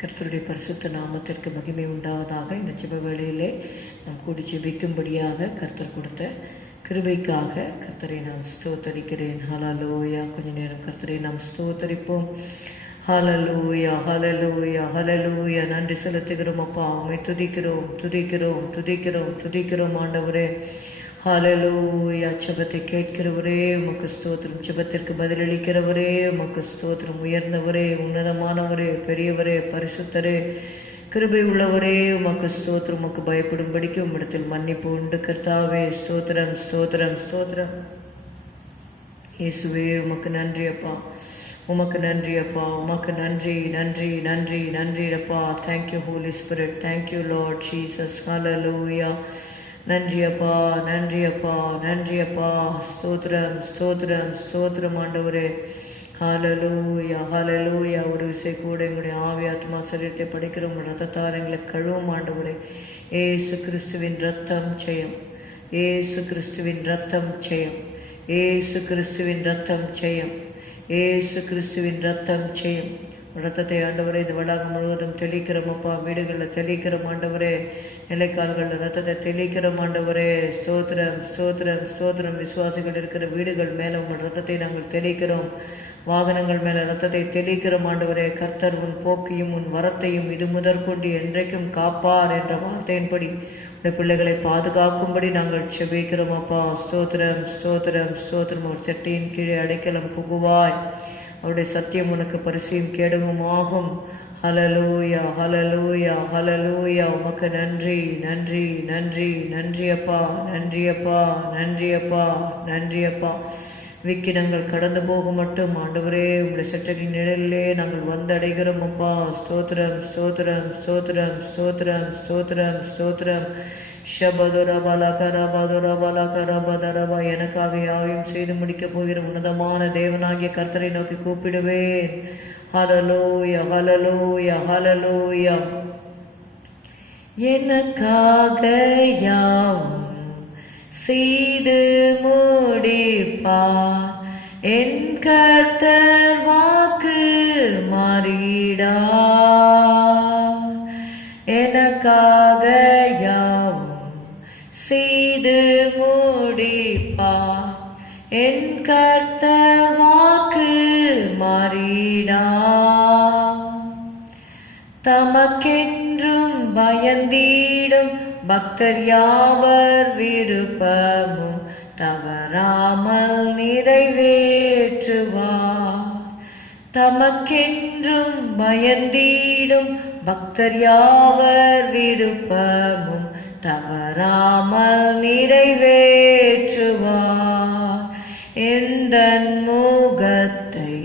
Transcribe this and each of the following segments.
கர்த்தருடைய பரிசுத்த நாமத்திற்கு மகிமை உண்டாவதாக. இந்த ஜெப வேளையிலே நாம் கூடி ஜெபிக்கும்படியாக கர்த்தர் கொடுத்த கிருபைக்காக கர்த்தரை நான் ஸ்தோத்தரிக்கிறேன். ஹல்லேலூயா. கொஞ்ச நேரம் கர்த்தரை நாம் ஸ்தோத்தரிப்போம். ஹல்லேலூயா, ஹல்லேலூயா, ஹல்லேலூயா. நன்றி செலுத்துகிறோம் அப்பா. உம்மை துதிக்கிறோம், துதிக்கிறோம், துதிக்கிறோம், துதிக்கிறோம் ஆண்டவரே. ஹல்லேலூயா. ஜெபத்தை கேட்கிறவரே உமக்கு ஸ்தோத்திரம். ஜெபத்திற்கு பதிலளிக்கிறவரே உமக்கு ஸ்தோத்திரம். உயர்ந்தவரே, உன்னதமானவரே, பெரியவரே, பரிசுத்தரே, கிருபை உள்ளவரே உமக்கு ஸ்தோத்திரம். உமக்கு பயப்படும்படிக்கு உம்மிடத்தில் மன்னிப்பு உண்டு கர்த்தாவே. ஸ்தோத்திரம், ஸ்தோத்திரம், ஸ்தோத்திரம். இயேசுவே உமக்கு நன்றி அப்பா, உமக்கு நன்றி அப்பா, உமக்கு நன்றி, நன்றி, நன்றி, நன்றி அப்பா. Thank you holy spirit, thank you lord Jesus. Hallelujah. நன்றி அப்பா, நன்றி அப்பா, நன்றி அப்பா. ஸ்தோத்திரம், ஸ்தோத்திரம், ஸ்தோத்திரம் ஆண்டவரே. ஹல்லேலூயா, ஹல்லேலூயா. ஒரு விசை கூட எங்களுடைய ஆவி ஆத்மா சரீரத்தை படிக்கிற உங்கள் ரத்தத்தால் எங்களை கழுவும் ஆண்டவரே. ஏசு கிறிஸ்துவின் ரத்தம் ஜெயம், ஏசு கிறிஸ்துவின் ரத்தம் ஜெயம், ஏசு கிறிஸ்துவின் ரத்தம் ஜெயம், ஏசு கிறிஸ்துவின் ரத்தம் ஜெயம். ரத்தத்தை ஆண்டவரே இந்த வளாகம் முழுவதும் தெளிக்கிறோம் அப்பா. வீடுகளில் தெளிக்கிறோம் ஆண்டவரே. நிலைக்கால்களில் ரத்தத்தை தெளிக்கிறோம் ஆண்டவரே. ஸ்தோத்திரம், ஸ்தோத்திரம், ஸ்தோத்திரம். விசுவாசிகள் இருக்கிற வீடுகள் மேலே உங்கள் ரத்தத்தை நாங்கள் தெளிக்கிறோம். வாகனங்கள் மேலே ரத்தத்தை தெளிக்கிறோம் ஆண்டவரே. கர்த்தர் உன் போக்கையும் உன் வரத்தையும் இது முதற்கொண்டு என்றைக்கும் காப்பார் என்ற வார்த்தையின்படி உடைய பிள்ளைகளை பாதுகாக்கும்படி நாங்கள் செபிக்கிறோம் அப்பா. ஸ்தோத்திரம், ஸ்தோத்திரம், ஸ்தோத்திரம். ஒரு செட்டியின் கீழே அடைக்கலம் புகுவாய். அவருடைய சத்தியம் உனக்கு பரிசையும் கேடவும் ஆகும். ஹல்லேலூயா, ஹல்லேலூயா, ஹல்லேலூயா. உமக்கு நன்றி, நன்றி, நன்றி, நன்றி அப்பா, நன்றி அப்பா, நன்றி அப்பா, நன்றி அப்பா. விக்கினங்கள் கடந்து போக மட்டும் ஆண்டவரே உங்களுடைய சட்டத்தின் நிழலிலே நாங்கள் வந்தடைகிறோம் அப்பா. ஸ்தோத்திரம், ஸ்தோத்திரம், ஸ்தோத்திரம், ஸ்தோத்திரம், ஸ்தோத்திரம், ஸ்தோத்திரம். ஷபதுரபலகரபதுரபலகரபதரப. எனக்காக யாவையும் செய்து முடிக்கப் போகிற உன்னதமான தேவனாகிய கர்த்தரை நோக்கி கூப்பிடுவேன். ஹல்லேலூயா, ஹல்லேலூயா, ஹல்லேலூயா. எனக்காக யாவும் செய்து முடிப்பார் என் கர்த்தர் வாக்கு மாறிடார். எனக்காக யாவும் செய்து முடிப்பார் என் கர்த்தர் வாக்கு மாறிடார். தமக்கென்றும் பயந்திடும் பக்தர் யாவர் விருப்பமும் தவறாமல் நிறைவேற்றுவார். தமக்கென்றும் பயந்திடும் பக்தர் யாவர் விருப்பமும் தவறாமல் நிறைவேற்றுவார். எந்தன் முகத்தை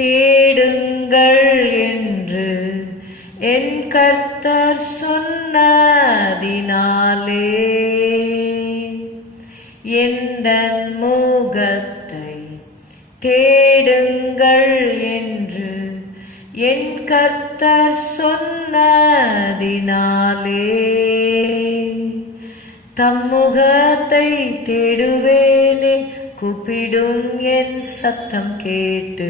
தேடுங்கள் என்று என் கர்த்தர் சொன்னதினாலே, எந்தன் முகத்தை தேடுங்கள் என்று என் கர்த்தர் சொன்னதினாலே, தம்முகத்தை தேடுவேனே. கூப்பிடும் என் சத்தம் கேட்டு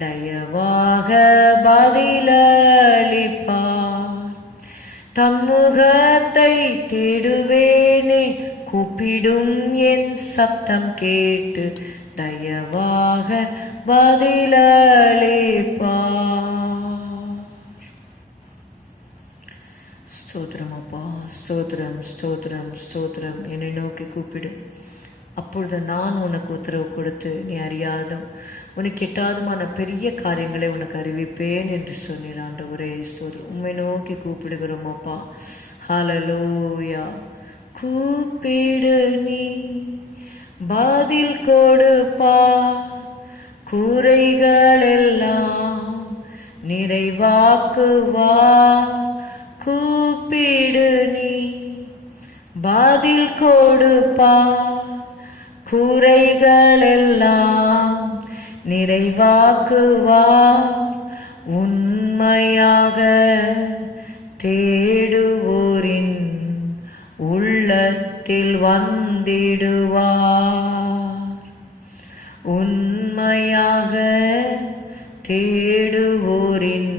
தயவாக பதிலளிப்பார். தம்முகத்தை தேடுவேனே. கூப்பிடும் என் சத்தம் கேட்டு தயவாக பதிலளிப்பார். ஸ்தோத்திரம் அப்பா, ஸ்தோத்திரம், ஸ்தோத்திரம், ஸ்தோத்திரம். என்னை நோக்கி கூப்பிடும், அப்பொழுது நான் உனக்கு உத்தரவு கொடுத்து நீ அறியாதும் உனக்கு எட்டாதுமான பெரிய காரியங்களை உனக்கு அறிவிப்பேன் என்று சொன்னீர் ஆண்டவரே. ஸ்தோத்திரம். உம்மை நோக்கி கூப்பிடுகிறோம் அப்பா. ஹல்லேலூயா. கூப்பிடு நீ பதில் கொடுப்பா, குறைகள் எல்லாம் நிறைவாக்குவா. கூப்பிடு நீ பதில் கொடுப்பா, குறைகள் எல்லாம் நிறைவாக்குவா. உண்மையாக தேடுவோரின் உள்ளத்தில் வந்திடுவார். உண்மையாக தேடுவோரின்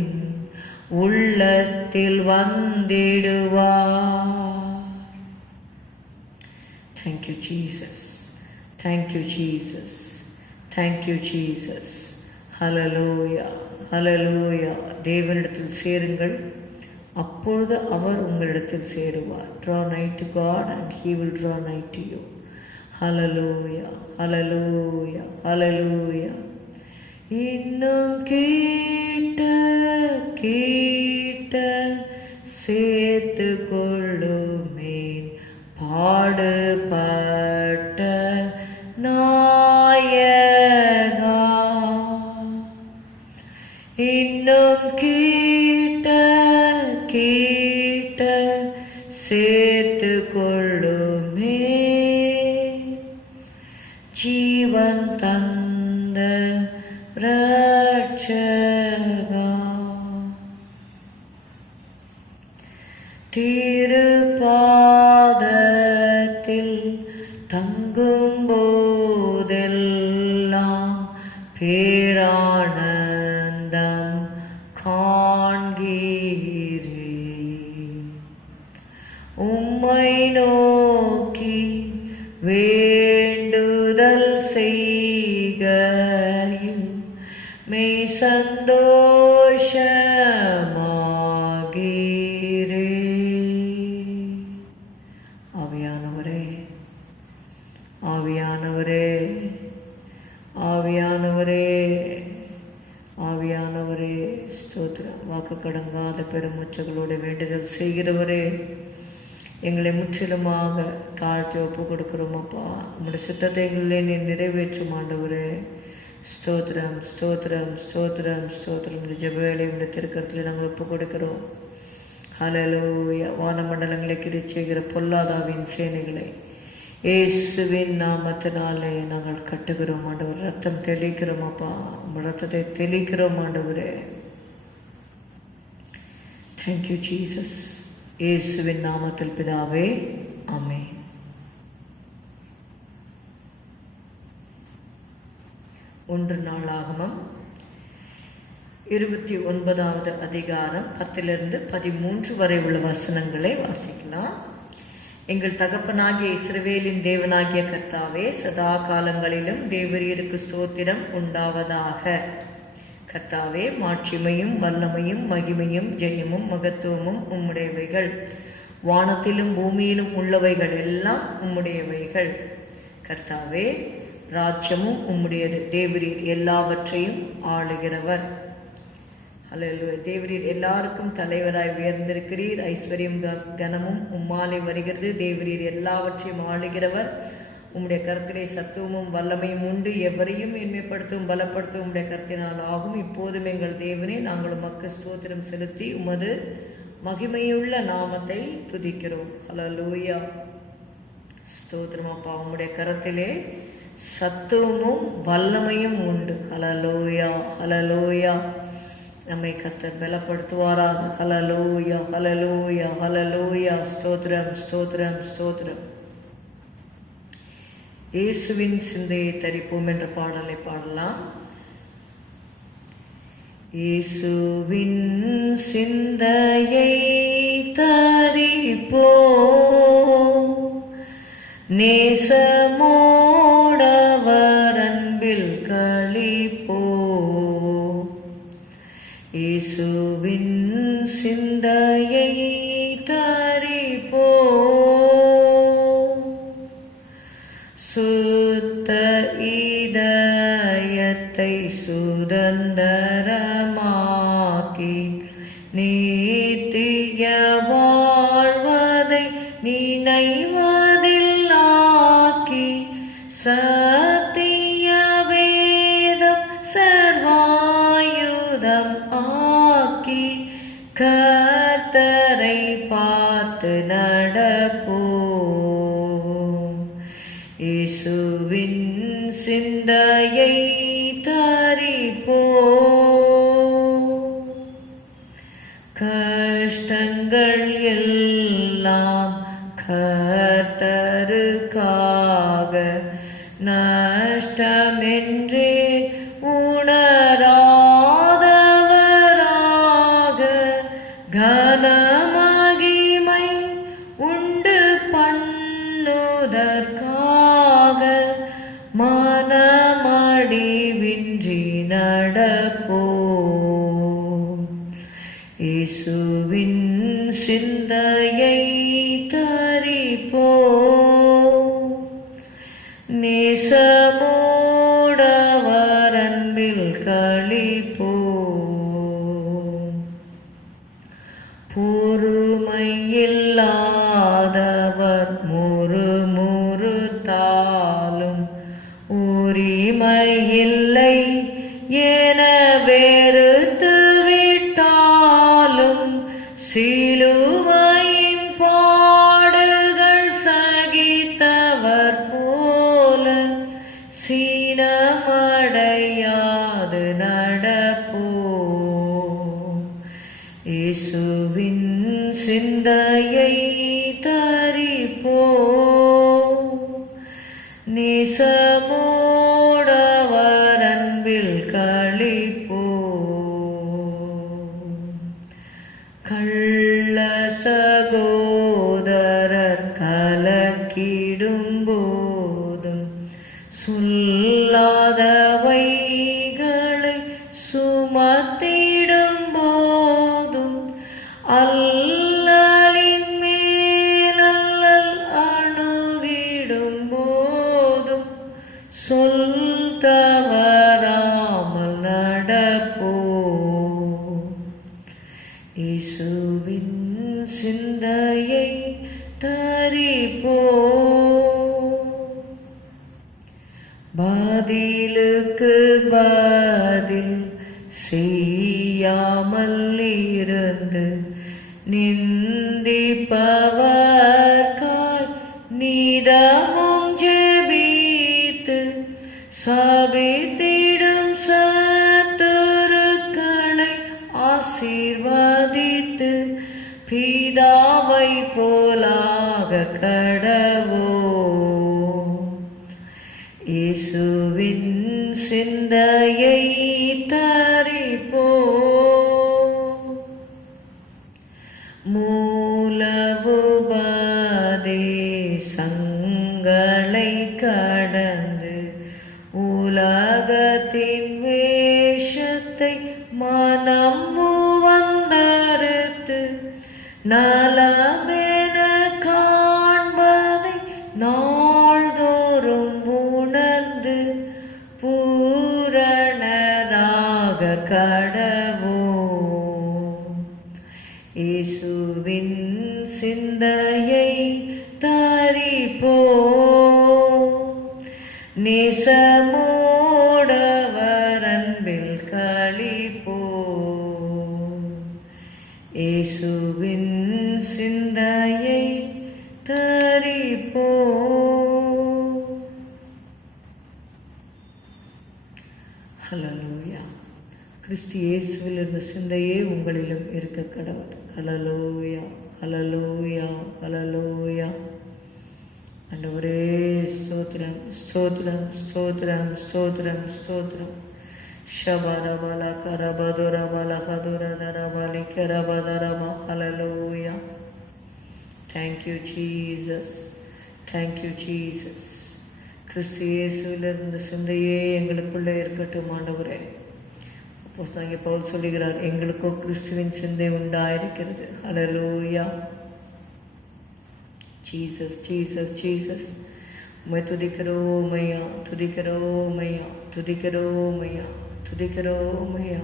உள்ளத்தில் வந்திடுவார். Thank you Jesus. Thank you Jesus. Thank you Jesus. Hallelujah. Hallelujah. தேவனிடத்தில் சேருங்கள், அப்பொழுது அவர் உங்களிடத்தில் சேருவார். Draw nigh to God and He will draw nigh to you. Hallelujah. Hallelujah. Hallelujah. இன்னும் கேட்ட கேட்ட சேர்த்து கொள்ளுமேன் பாடுபட்ட நாயகா. இன்னும் கேட்ட கேட்ட சேர்த்து கொள்ளுமே ஜீவன் தந்த ரட்சகா. திருப்பாதத்தில் தங்கும் போதெல்லாம் பேரானந்தம் காண்கிறேன். உம்மை நோக்கி வேண்டுதல் செய்கையில் மெய் சந்தோஷமாகிறேன். ஆவியானவரே, ஆவியானவரே, ஆவியானவரே, ஆவியானவரே, ஸ்தோத்திரம். வாக்கு கடங்காத பெருமூச்சங்களோடு வேண்டுதல் செய்கிறவரே, எங்களை முற்றிலுமாக தாழ்த்தி ஒப்பு கொடுக்கிறோம் அப்பா. உங்களுடைய சித்தத்தை எங்களிலே நீ நிறைவேற்றும் ஆண்டவரே. ஸ்தோத்திரம், ஸ்தோத்திரம், ஸ்தோத்திரம், ஸ்தோத்திரம். இந்த ஜெபவேளை உடைய திருக்கரத்தில் நாங்கள் ஒப்பு கொடுக்கிறோம். ஹல்லேலூயா. வானமண்டலங்களை கிரிச்செய்கிற பொல்லாதாவின் சேனைகளை இயேசுவின் நாமத்தினாலே நாங்கள் கட்டுகிறோம் ஆண்டவர். ரத்தம் தெளிக்கிறோம் அப்பா, ரத்தத்தை தெளிக்கிறோம் ஆண்டவரே. Thank you Jesus. இயேசுவின் நாமத்தில் பிதாவே, ஆமென். ஒன்று நாளாகமம் 29வது அதிகாரம் 10-13 வரை உள்ள வசனங்களை வாசிக்கலாம். எங்கள் தகப்பனாகிய இஸ்ரவேலின் தேவனாகிய கர்த்தாவே, சதா காலங்களிலும் தேவரீருக்கு ஸ்தோத்திரம் உண்டாவதாக. கர்த்தாவே, மாட்சிமையும் வல்லமையும் மகிமையும் ஜெயமும் மகத்துவமும் உம்முடையவைகள். வானத்திலும் பூமியிலும் உள்ளவைகள் எல்லாம் உம்முடையவைகள். கர்த்தாவே, ராஜ்யமும் உம்முடையது. தேவரீர் எல்லாவற்றையும் ஆளுகிறவர். அல்லேலூயா. தேவரீர் எல்லாருக்கும் தலைவராய் உயர்ந்திருக்கிறீர். ஐஸ்வர்யம் கனமும் உம்மாலே வருகிறது. தேவரீர் எல்லாவற்றையும் ஆளுகிறவர். உம்முடைய கருத்திலே சத்துவமும் வல்லமையும் உண்டு. எவரையும் மேன்மைப்படுத்தவும் பலப்படுத்தவும் உம்முடைய கருத்தினால் ஆகும். இப்போதும் எங்கள் தேவனே, நாங்கள் உமக்கு ஸ்தோத்திரம் செலுத்தி உமது மகிமையுள்ள நாமத்தை துதிக்கிறோம். ஹல்லேலூயா. ஸ்தோத்திரம் அப்பா. உம்முடைய கரத்திலே சத்துவமும் வல்லமையும் உண்டு. ஹல்லேலூயா, ஹல்லேலூயா. நம்மை கர்த்தர் பலப்படுத்துவாராக. ஹல்லேலூயா, ஹல்லேலூயா, ஹல்லேலூயா. ஸ்தோத்திரம், ஸ்தோத்திரம், ஸ்தோத்திரம். இயேசுவின் சிந்தையை தரிப்போம் என்ற பாடலை பாடலாம். இயேசுவின் சிந்தையை தரிப்போம், நேசமோடவர் அன்பில் களிப்போம். இயேசுவின் சிந்தையை தரிப்போம், சுத்த இதயத்தை சுதந்தரமாக்கி நித்திய வாழ்வதை நினைவதில்லாக்கி சத்திய வேதம் சர்வாயுதம் ஆக்கி கர்த்தரை பார்த்து நடப்போம். இயேசுவின் சிந்தையை தரிப்போம், கஷ்டங்கள் எல்லாம் கர்த்தருக்காக நஷ்டமென்றே உணராதவராக கனமகிமை உண்டு பண்ணுதற்காக மனமடிவின்றி நடப்போம். இயேசுவின் சிந்தையை தரிப்போம். நேசமோடவர் அன்பில் களிப்போம். பொறுமையில்லாதவர் முறுமுறுத்தாலும் உரிமையில்லை என வெறுத்து விட்டாலும் சிலுவையின் பாடுகள் சகித்தவர் போல சீனமடையாது நடப்போம். இயேசுவின் சிந்தையை தரிப்போம். நேசமோடவர் அன்பில் களிப்போம். கள்ள சகோதரர் கலக்கிடும் போதும் சொல்லாதவைகளை சுமத்திடும் போதும் அல்லலின் மேல் அல்லல் அணுகிடும் போதும் சொல் தவறாமல் நடப்போம். இயேசுவின் சிந்தையை தரிப்போம். பதிலுக்கு பதில் செய்யாமல் இருந்து நிந்திப்பவர்காய் நீதமும் ஜெபித்து சபித்திடும் சத்துருக்களை ஆசீர்வதித்து பிதாவை போலாக கடவோம். இயேசுவின் சிந்தையை தரிப்போம். மூலவுபதேசங்களை கடந்து உலகத்தின் வேஷத்தை மனம் வந்தறுத்து நலமென காண்பதை நாள்தோறும் உணர்ந்து பூரணராக கடவோம். இயேசுவின் சிந்தையை தரிப்போம். நேசமோடவர் அன்பில் களிப்போம். இயேசுவின் சிந்தையை தரிப்போம். ஹல்லேலூயா. கிறிஸ்து இயேசுவில் இருந்த சிந்தையே உங்களிலும் இருக்க கடவுள். ஹல்லேலூயா, ஹல்லேலூயா, ஹல்லேலூயா. ஆண்டவரே ஸ்தோத்திரம், ஸ்தோத்திரம், ஸ்தோத்திரம், ஸ்தோத்திரம், ஸ்தோத்திரம். ஷபரபல கரபதுரபல கதுரதரபலி கரபதரம. ஹல்லேலூயா. Thank you Jesus. Thank you Jesus. கிறிஸ்து இயேசுவில் இருந்த சிந்தையே எங்களுக்குள்ளே இருக்கட்டும் ஆண்டவரே. அப்போஸ்தலனாகிய பவுல் சொல்லுகிறார், எங்களுக்கோ கிறிஸ்துவின் சிந்தை உண்டாயிருக்கிறது. ஹல்லேலூயா. Jesus, Jesus, Jesus. உம்மை துதிக்கிறோம் ஐயா, துதிக்கிறோம் ஐயா, துதிக்கிறோம் ஐயா, துதிக்கிறோம் ஐயா.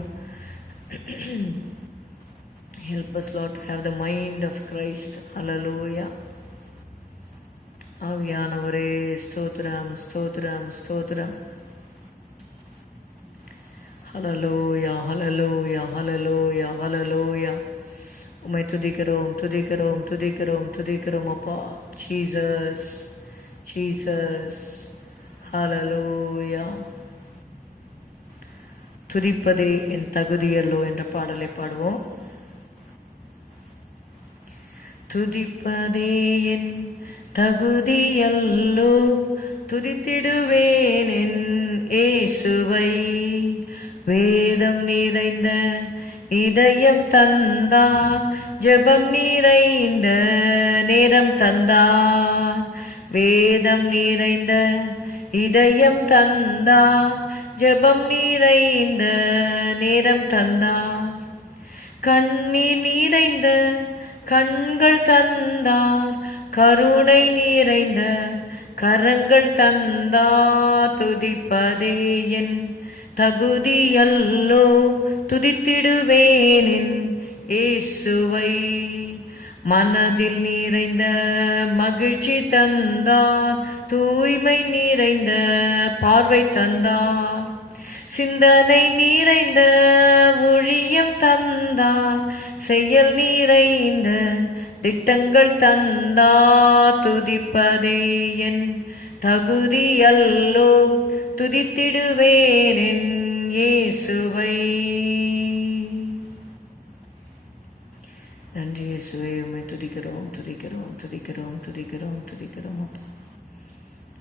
Help us, Lord, to have the mind of Christ. Hallelujah. ஆவியானவரே ஸ்தோத்திரம், ஸ்தோத்திரம், ஸ்தோத்திரம். ஹல்லேலூயா, ஹல்லேலூயா, ஹல்லேலூயா, ஹல்லேலூயா. உம்மை துதிக்கிறோம், துதிக்கிறோம், துதிக்கிறோம், துதிக்கிறோம் அப்பா. Jesus, Jesus. ஹல்லேலூயா. துதிப்பதே என் தகுதியல்லோ என்ற பாடலை பாடுவோம். துதிப்பதே என் தகுதியல்லோ, துதித்திடுவேன் என் இயேசுவை. வேதம் நிறைந்த இதயம் தந்தார், ஜெபம் நிறைந்த நேரம் தந்தார். வேதம் நிறைந்த இதயம் தந்தார், ஜெபம் நிறைந்த நேரம் தந்தார். கண்ணீர் நிறைந்த கண்கள் தந்தார், கருணை நிறைந்த கரங்கள் தந்தார். துதிப்பதே என் தகுதியல்லோ, துதித்திடுவேனின் இயேசுவை. மனதில் நிறைந்த மகிழ்ச்சி தந்தார், தூய்மை நிறைந்த பார்வை தந்தார். சிந்தனை நிறைந்த ஊழியம் தந்தார், செயல் நிறைந்த திட்டங்கள் தந்தார். துதிப்பதே என் தகுதியல்லோ, துதித்திடுவேன் இயேசுவை. நன்றி இயேசுவை, உம்மை துதிக்கிறோம் துதிக்கிறோம் துதிக்கிறோம் துதிக்கிறோம் துதிக்கிறோம் அப்பா.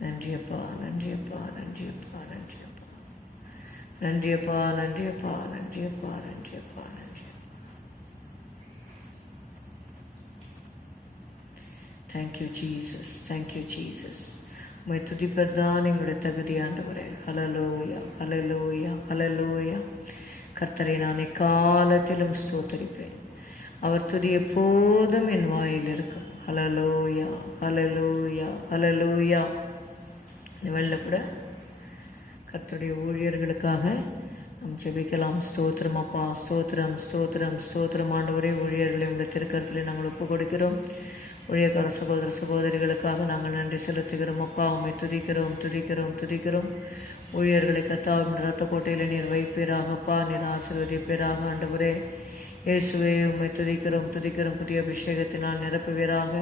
நன்றி அப்பா, நன்றி அப்பா, நன்றி அப்பா, நன்றி அப்பா, நன்றி அப்பா, நன்றி அப்பா, நன்றி அப்பா, நன்றி அப்பா, நன்றி. Thank you Jesus, thank you Jesus. உம்மை துதிப்பதுதான் எங்களுடைய தகுதி ஆண்டவரே. ஹல்லேலூயா, ஹல்லேலூயா, ஹல்லேலூயா. கர்த்தரை நான் எக்காலத்திலும் ஸ்தோத்தரிப்பேன். அவர் துதி எப்போதும் என் வாயில் இருக்கும். ஹல்லேலூயா, ஹல்லேலூயா, ஹல்லேலூயா. இந்த வெள்ள கூட கர்த்தருடைய ஊழியர்களுக்காக நாம் ஜெபிக்கலாம். ஸ்தோத்திரம் அப்பா, ஸ்தோத்திரம் ஸ்தோத்திரம் ஸ்தோத்திரம் ஆண்டவரே. ஊழியர்களை உடைய திருக்கரத்தில் நாங்கள் ஒப்புக் கொடுக்கிறோம். ஊழியக்கார சகோதர சகோதரிகளுக்காக நாங்கள் நன்றி செலுத்துகிறோம் அப்பா. உம்மை துதிக்கிறோம் துதிக்கிறோம் துதிக்கிறோம். ஊழியர்களை கர்த்தாவின் இரத்த கோட்டையில் நீர் வைப்பீராகப்பா, நீர் ஆசீர்வதிப்பீராக ஆண்டவரே. இயேசுவே, உம்மை துதிக்கிறோம் துதிக்கிறோம். புதிய அபிஷேகத்தினால் நிரப்புவீராக.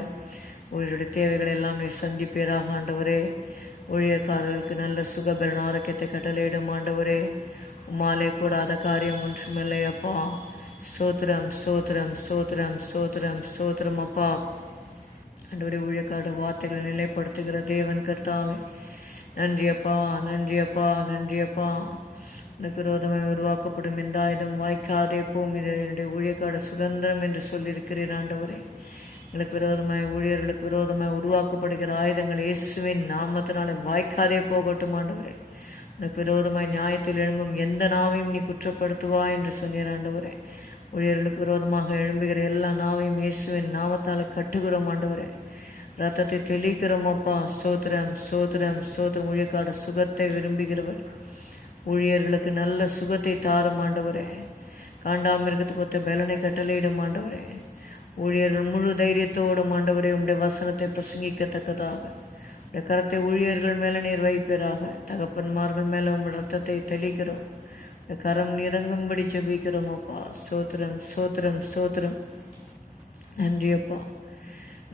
ஊழியருடைய தேவைகளை எல்லாம் நீர் சந்திப்பீராக ஆண்டவரே. ஊழியக்காரர்களுக்கு நல்ல சுகபலன் ஆரோக்கியத்தை கட்டளையிடும் ஆண்டவரே. உம்மாலே கூடாத காரியம் ஒன்றுமில்லை அப்பா. ஸ்தோத்திரம் ஸ்தோத்திரம் ஸ்தோத்திரம் ஸ்தோத்திரம் ஸ்தோத்திரம் அப்பா. ஆண்டவரே, ஊழியக்காரருடைய வார்த்தைகளை நிலைப்படுத்துகிற தேவன் கர்த்தாவே, நன்றி அப்பா, நன்றி அப்பா, நன்றி அப்பா. எனக்கு விரோதமாக உருவாக்கப்படும் இந்த ஆயுதம் வாய்க்காதே போம், இது என்னுடைய ஊழியக்கார சுதந்திரம் என்று சொல்லியிருக்கிறீர் ஆண்டவரே. எங்களுக்கு விரோதமாய் ஊழியர்களுக்கு விரோதமாக உருவாக்கப்படுகிற ஆயுதங்கள் இயேசுவின் நாமத்தினாலே வாய்க்காதே போகட்டும் ஆண்டவரே. உனக்கு விரோதமாய் நியாயத்தில் எழும்பும் எந்த நாவையும் நீ குற்றப்படுத்துவா என்று சொன்னீர் ஆண்டவரே. ஊழியர்களுக்கு விரோதமாக எழும்புகிற எல்லா நாவையும் இயேசுவின் நாமத்தால் கட்டுகிறோம் ஆண்டவரே. ரத்தத்தை தெளிக்கிறோம் அப்பா. ஸ்தோத்திரம் ஸ்தோத்திரம் ஸ்தோத்திரம். ஊழியக்கார சுகத்தை விரும்புகிறவர், ஊழியர்களுக்கு நல்ல சுகத்தை தாரும் ஆண்டவரே. காண்டாமிருகத்துக்கு ஒத்த பலனை கட்டளையிடும் ஆண்டவரே. ஊழியர்கள் முழு தைரியத்தோடும் ஆண்டவரே உம்முடைய வசனத்தை பிரசங்கிக்கத்தக்கதாக உடைய கரத்தை ஊழியர்கள் மேலே நீர் வைப்பீராக. தகப்பன்மார்கள் மேலே உங்கள் ரத்தத்தை தெளிக்கிறோம். இந்த கரம் இறங்கும்படி ஜெபிக்கிறோம் அப்பா. ஸ்தோத்திரம் ஸ்தோத்திரம் ஸ்தோத்திரம். நன்றி அப்பா,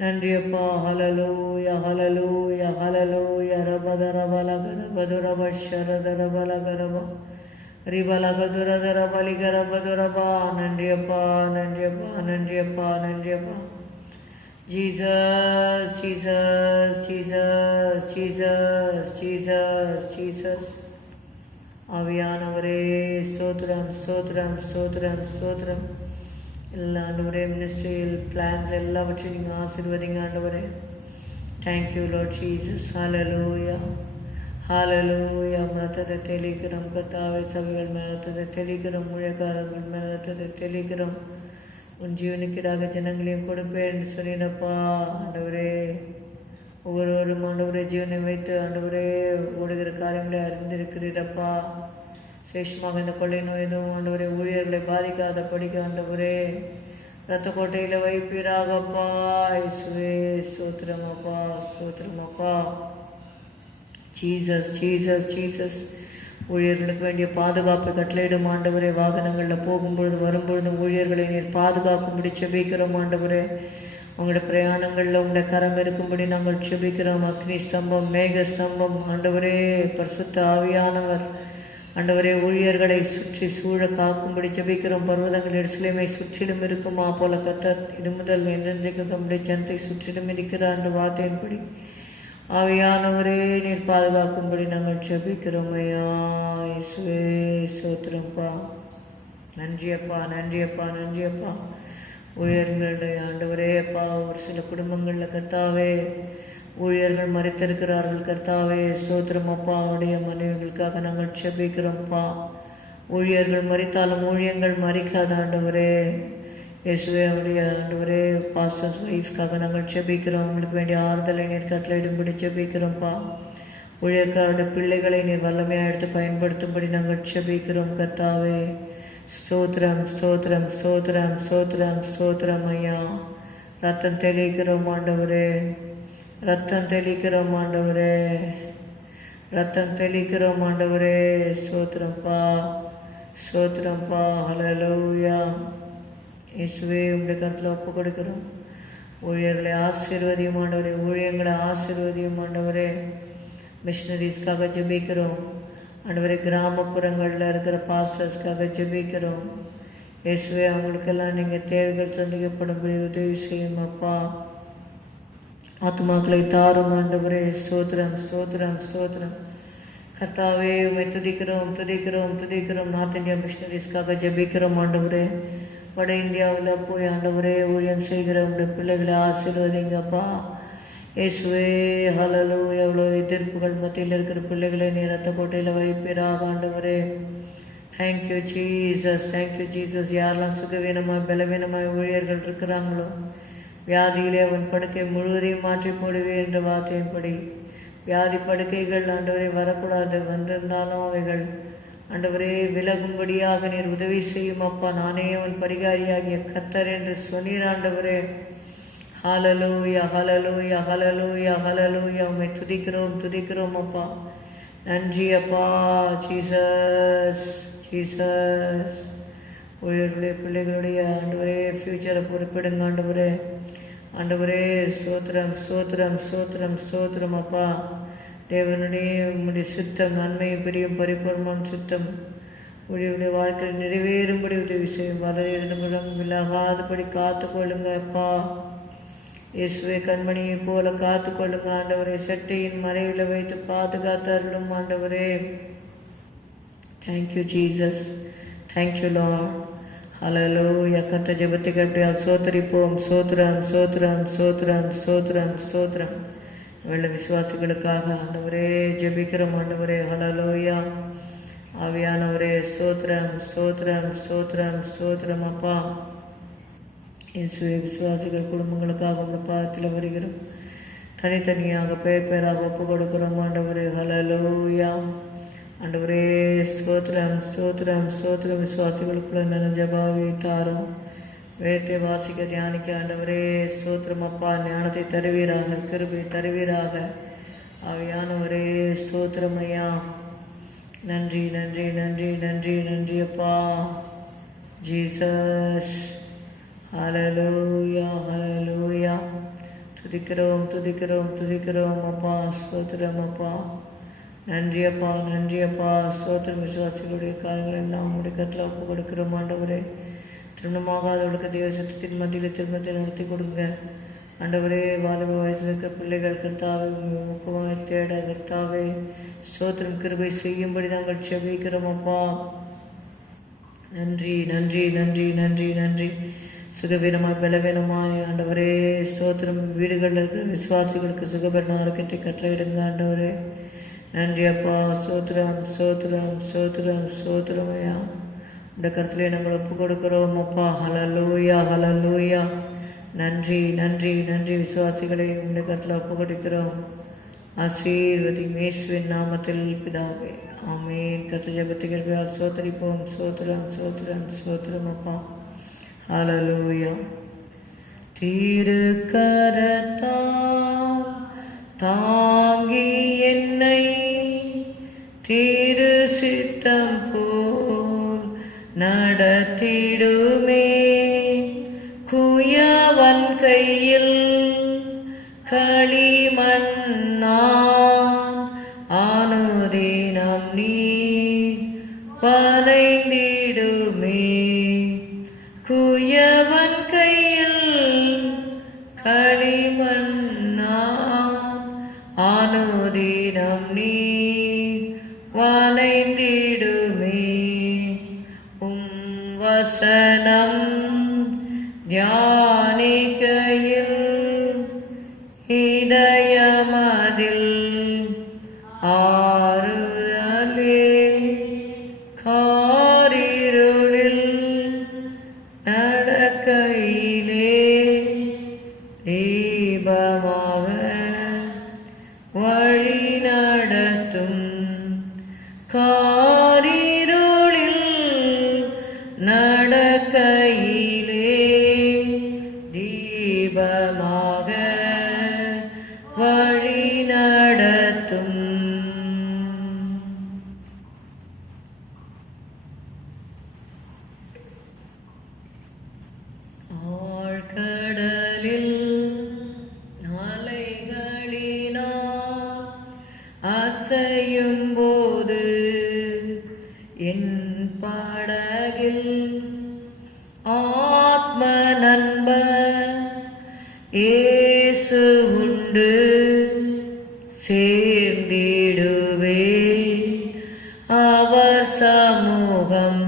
நன்றி அப்பா. ஹல்லேலூயா, ஹல்லேலூயா, ஹல்லேலூயா. ரபதரபலகரபதுரபஷரதரபலகரப ரிபலகதுரதரபலிகரபதுரபா. நன்றி அப்பா, நன்றி அப்பா, நன்றி அப்பா, நன்றி அப்பா. Jesus Jesus Jesus Jesus Jesus Jesus. ஆவியானவரே, ஸ்தோத்திரம் ஸ்தோத்திரம் ஸ்தோத்திரம் ஸ்தோத்திரம். எல்லா ஆண்டவரே, மினிஸ்ட்ரியல் பிளான்ஸ் எல்லாவற்றையும் நீங்கள் ஆசீர்வதிங்க ஆண்டவரே. Thank you lord Jesus. Hallelujah, hallelujah. ரத்தத்தை தெளிக்கிறோம் கர்த்தாவே. சபைகள் மேல் ரத்தத்தை தெளிக்கிறோம். ஊழியக்காரர்கள் மேல் ரத்தத்தை தெளிக்கிறோம். உன் ஜீவனுக்கீடாக ஜனங்களையும் கொடுப்பேன் என்று சொன்னீரப்பா ஆண்டவரே. ஒவ்வொருவரும் ஆண்டவரே ஜீவனை வைத்து ஆண்டவரே ஓடுகிற காரியங்களை அறிந்திருக்கிறீரப்பா. சேஷமாக இந்த கொள்ளை நோய் எதுவும் ஆண்டவரே ஊழியர்களை பாதிக்காத படிக்க ஆண்டவரே ரத்த கோட்டையில் வைப்பீராகப்பா. இயேசுவே, ஸ்தோத்திரம் அப்பா, ஸ்தோத்திரம் அப்பா. Jesus Jesus Jesus. ஊழியர்களுக்கு வேண்டிய பாதுகாப்பை கட்டளையிடும் ஆண்டவரே. வாகனங்களில் போகும்பொழுது வரும்பொழுது ஊழியர்களை நீர் பாதுகாக்கும்படி செபிக்கிறோம் ஆண்டவரே. உங்களுடைய பிரயாணங்களில் உங்களுடைய கரம் இருக்கும்படி நாங்கள் செபிக்கிறோம். அக்னி ஸ்தம்பம், மேக ஸ்தம்பம் ஆண்டவரே, பரிசுத்த ஆவியானவர் ஆண்டவரே ஊழியர்களை சுற்றி சூழ காக்கும்படி ஜெபிக்கிறோம். பர்வதங்கள் எருசலேமை சுற்றிலும் இருக்குமா போல கர்த்தர் இது முதல் என்றென்றைக்கும் தம்முடைய ஜனத்தை சுற்றிலும் இருக்கிறார் என்ற வார்த்தையின்படி ஆவியானவரே நீர் பாதுகாக்கும்படி நாங்கள் ஜெபிக்கிறோம் ஐயா. இயேசுவே, ஸ்தோத்திரம்ப்பா. நன்றியப்பா, நன்றியப்பா, நன்றியப்பா. ஊழியர்களுடைய ஆண்டவரே அப்பா, ஒரு சில குடும்பங்களில் கர்த்தாவே ஊழியர்கள் மறித்திருக்கிறார்கள் கர்த்தாவே. ஸ்தோத்திரம் அப்பா. அவருடைய மனைவிகளுக்காக நாங்கள் செபிக்கிறோம்ப்பா. ஊழியர்கள் மறித்தாலும் ஊழியங்கள் மறிக்காத ஆண்டவரே. இயேசுவே, அவருடைய ஆண்டவரே பாஸ்டர்ஸ் ஒய்ஃப்காக நாங்கள் செபிக்கிறோம். அவங்களுக்கு வேண்டிய ஆறுதலை நீர் கட்டளையிடும்படி செபிக்கிறோம்ப்பா. ஊழியக்காரோட பிள்ளைகளை நீர் வல்லமையாக எடுத்து பயன்படுத்தும்படி நாங்கள் செபிக்கிறோம் கர்த்தாவே. ஸ்தோத்திரம், ஸ்தோத்திரம், ஸ்தோத்திரம், ஸ்தோத்திரம், ஸ்தோத்திரம் ஐயா. ரத்தம் தெளிக்கிறோம் ஆண்டவரே, ரத்தம் தெளிக்கிறோம் ஆண்டவரே, ரத்தம் தெளிக்கிறோம் ஆண்டவரே. ஸ்தோத்திரம்ப்பா, ஸ்தோத்திரம்ப்பா. ஹல்லேலூயா. இயேசுவே, உங்களுடைய கருத்தில் ஒப்பு கொடுக்கிறோம். ஊழியர்களை ஆசீர்வதியும் ஆண்டவரே, ஊழியர்களை ஆசீர்வதியும் ஆண்டவரே. மிஷனரிஸ்க்காக ஜெபிக்கிறோம் ஆண்டவரே. கிராமப்புறங்களில் இருக்கிற பாஸ்டர்ஸ்க்காக ஜெபிக்கிறோம் இயேசுவே. அவங்களுக்கெல்லாம் நீங்கள் தேவைகள் சந்திக்கப்படும்படி உதவி செய்யும் அப்பா. ஆத்மாக்களை தாரும் ஆண்டவரே. ஸ்தோத்திரம், ஸ்தோத்திரம், ஸ்தோத்திரம் கர்த்தாவே. உண்மை துதிக்கிறோம், துதிக்கிறோம், துதிக்கிறோம். நார்த் இந்தியா மிஷனரிஸ்க்காக ஜெபிக்கிறோம் ஆண்டவரே. வட இந்தியாவில் போய் ஆண்டவரே ஊழியம் செய்கிற உங்களுடைய பிள்ளைகளை ஆசீர்வதிங்கப்பா இயேசுவே. ஹல்லேலூயா. எவ்வளோ எதிர்ப்புகள் மத்தியில் இருக்கிற பிள்ளைகளை நீ ரத்த கோட்டையில் வைப்பீராக ஆண்டவரே. Thank you Jesus, thank you Jesus. யாரெல்லாம் சுகவீனமாய் பலவீனமாய் ஊழியர்கள் இருக்கிறாங்களோ வியாதியிலே அவன் படுக்கை முழுவதையும் மாற்றி போடுவே என்ற வார்த்தையின்படி வியாதி படுக்கைகள் ஆண்டவரே வரக்கூடாது, வந்திருந்தாலும் அவைகள் ஆண்டவரே விலகும்படியாக நீர் உதவி செய்யும் அப்பா. நானே அவன் பரிகாரியாகிய கர்த்தர் என்று சொன்னீர் ஆண்டவரே. ஹல்லேலூயா, ஹல்லேலூயா, ஹல்லேலூயா, ஹல்லேலூயா. உம்மை துதிக்கிறோம், துதிக்கிறோம் அப்பா. நன்றி அப்பா. Jesus, Jesus. ஊழியர்களுடைய பிள்ளைகளுடைய ஆண்டவரே ஃபியூச்சரை பொறுப்பிடுங்க ஆண்டவரே. ஆண்டவரே ஸ்தோத்திரம், ஸ்தோத்திரம், ஸ்தோத்திரம், ஸ்தோத்திரம் அப்பா. தேவனுடைய உம்முடைய சித்தம், நன்மை பெரியும் பரிபூர்ணமான சித்தம் ஊழியருடைய வாழ்க்கையில் நிறைவேறும்படி உதவி செய்யும். வர இடமும் விலகாதபடி காத்து கொள்ளுங்க அப்பா. இயேசுவை கண்மணியை போல காத்து கொள்ளுங்க ஆண்டவரே. செட்டையின் மறைவில் வைத்து பாதுகாத்து அருளும் ஆண்டவரே. Thank you Jesus, thank you lord. Hallelujah. கர்த்த ஜெபத்தை கேட்டு சோத்தரிப்போம். சோத்திரம், சோத்திரம், சோத்திரம், சோத்திரம், சோத்திரம். வெள்ள விசுவாசிகளுக்காக ஆண்டவரே ஜெபிக்கிறோம் ஆண்டவரே. ஹல்லேலூயா. ஆவியானவரே ஸ்தோத்திரம், ஸ்தோத்திரம், ஸ்தோத்திரம், ஸ்தோத்திரம் அப்பா. இயேசுவே, விசுவாசிகள் குடும்பங்களுக்காக உங்கள் பாதத்தில் வருகிறோம். தனித்தனியாக பேர் பேராக ஒப்பு கொடுக்கிறோம் ஆண்டவரே. ஹல்லேலூயா. ஆண்டவரே ஸ்தோத்திரம், ஸ்தோத்திரம், ஸ்தோத்திரம். விசுவாசிகளுக்குள்ள நல்ல ஜபாவை தாரும். வேதத்தை வாசிக்க தியானிக்க ஆண்டவரே ஸ்தோத்திரம் அப்பா. ஞானத்தை தருவீராக, கிருபை தருவீராக. ஆவியானவரே ஸ்தோத்திரம் ஐயா. நன்றி, நன்றி, நன்றி, நன்றி, நன்றி அப்பா. ஜீசஸ். ஹல்லேலூயா, ஹல்லேலூயா. துதிக்கிறோம், துதிக்கிறோம், துதிக்கிறோம் அப்பா. ஸ்தோத்திரம் அப்பா. நன்றி அப்பா, நன்றி அப்பா. ஸ்தோத்திரம். விசுவாசிகளுடைய காலங்கள் எல்லாம் உடைய கட்டில் ஒப்பு கொடுக்கிறோம் ஆண்டவரே. திருமணமாகாதவர்களுக்கு தேவ சத்தத்தின் மத்தியில் திருமணத்தை நடத்தி கொடுங்க ஆண்டவரே. வாலிப வயசில் இருக்க பிள்ளைகள் கர்த்தாவே முகமாக தேட கர்த்தாவே ஸ்தோத்திரம் கிருபை செய்யும்படி நாங்கள் செபிக்கிறோம் அப்பா. நன்றி, நன்றி, நன்றி, நன்றி, நன்றி. சுகவீனமாய் பலவீனமாய் ஆண்டவரே ஸ்தோத்திரம். வீடுகளில் இருக்கிற விசுவாசிகளுக்கு சுகபரண ஆரோக்கியத்தை கட்டளையிடுங்க ஆண்டவரே. நன்றி அப்பா. ஸ்தோத்திரம், ஸ்தோத்திரம், ஸ்தோத்திரம், ஸ்தோத்திரம் ஐயா. இந்த கருத்திலே நாங்கள் ஒப்பு கொடுக்கிறோம் அப்பா. ஹல்லேலூயா, ஹல்லேலூயா. நன்றி, நன்றி, நன்றி. விசுவாசிகளை உடைய கருத்தில் ஒப்பு கொடுக்கிறோம். ஆசீர்வதி இயேசுவின் நாமத்தில் பிதாவே, ஆமென். கர்த்தர் ஜெபத்தை ஸ்தோத்திரிப்போம். ஸ்தோத்திரம், ஸ்தோத்திரம், ஸ்தோத்திரம் அப்பா. ஹல்லேலூயா. திருக்கரத்தால் தாங்கி என்னை திரு சித்தம் போல் நடத்திடுமே. குயவன் கையில் களிமண்ணான் அனுதினம் நீ வனைந்திடுமே. குயவன் கையில் களிமண்ணான் அனுதினம் நீ வனைந்திடுமே. இதயமதில் ஆறுதலே காரிருளில் நடக்கையிலே தீபமாக வழி நடத்தும் காரிருளில் நடக்கையிலே தீபமாக வழி நடத்தும். ஆழ்கடலில் அலைகளினால் அசையும் போது என் படகில் ஆத்ம நண்பர் இயேசு உண்டு சேர்ந்திடுவே அவர் சமூகம்.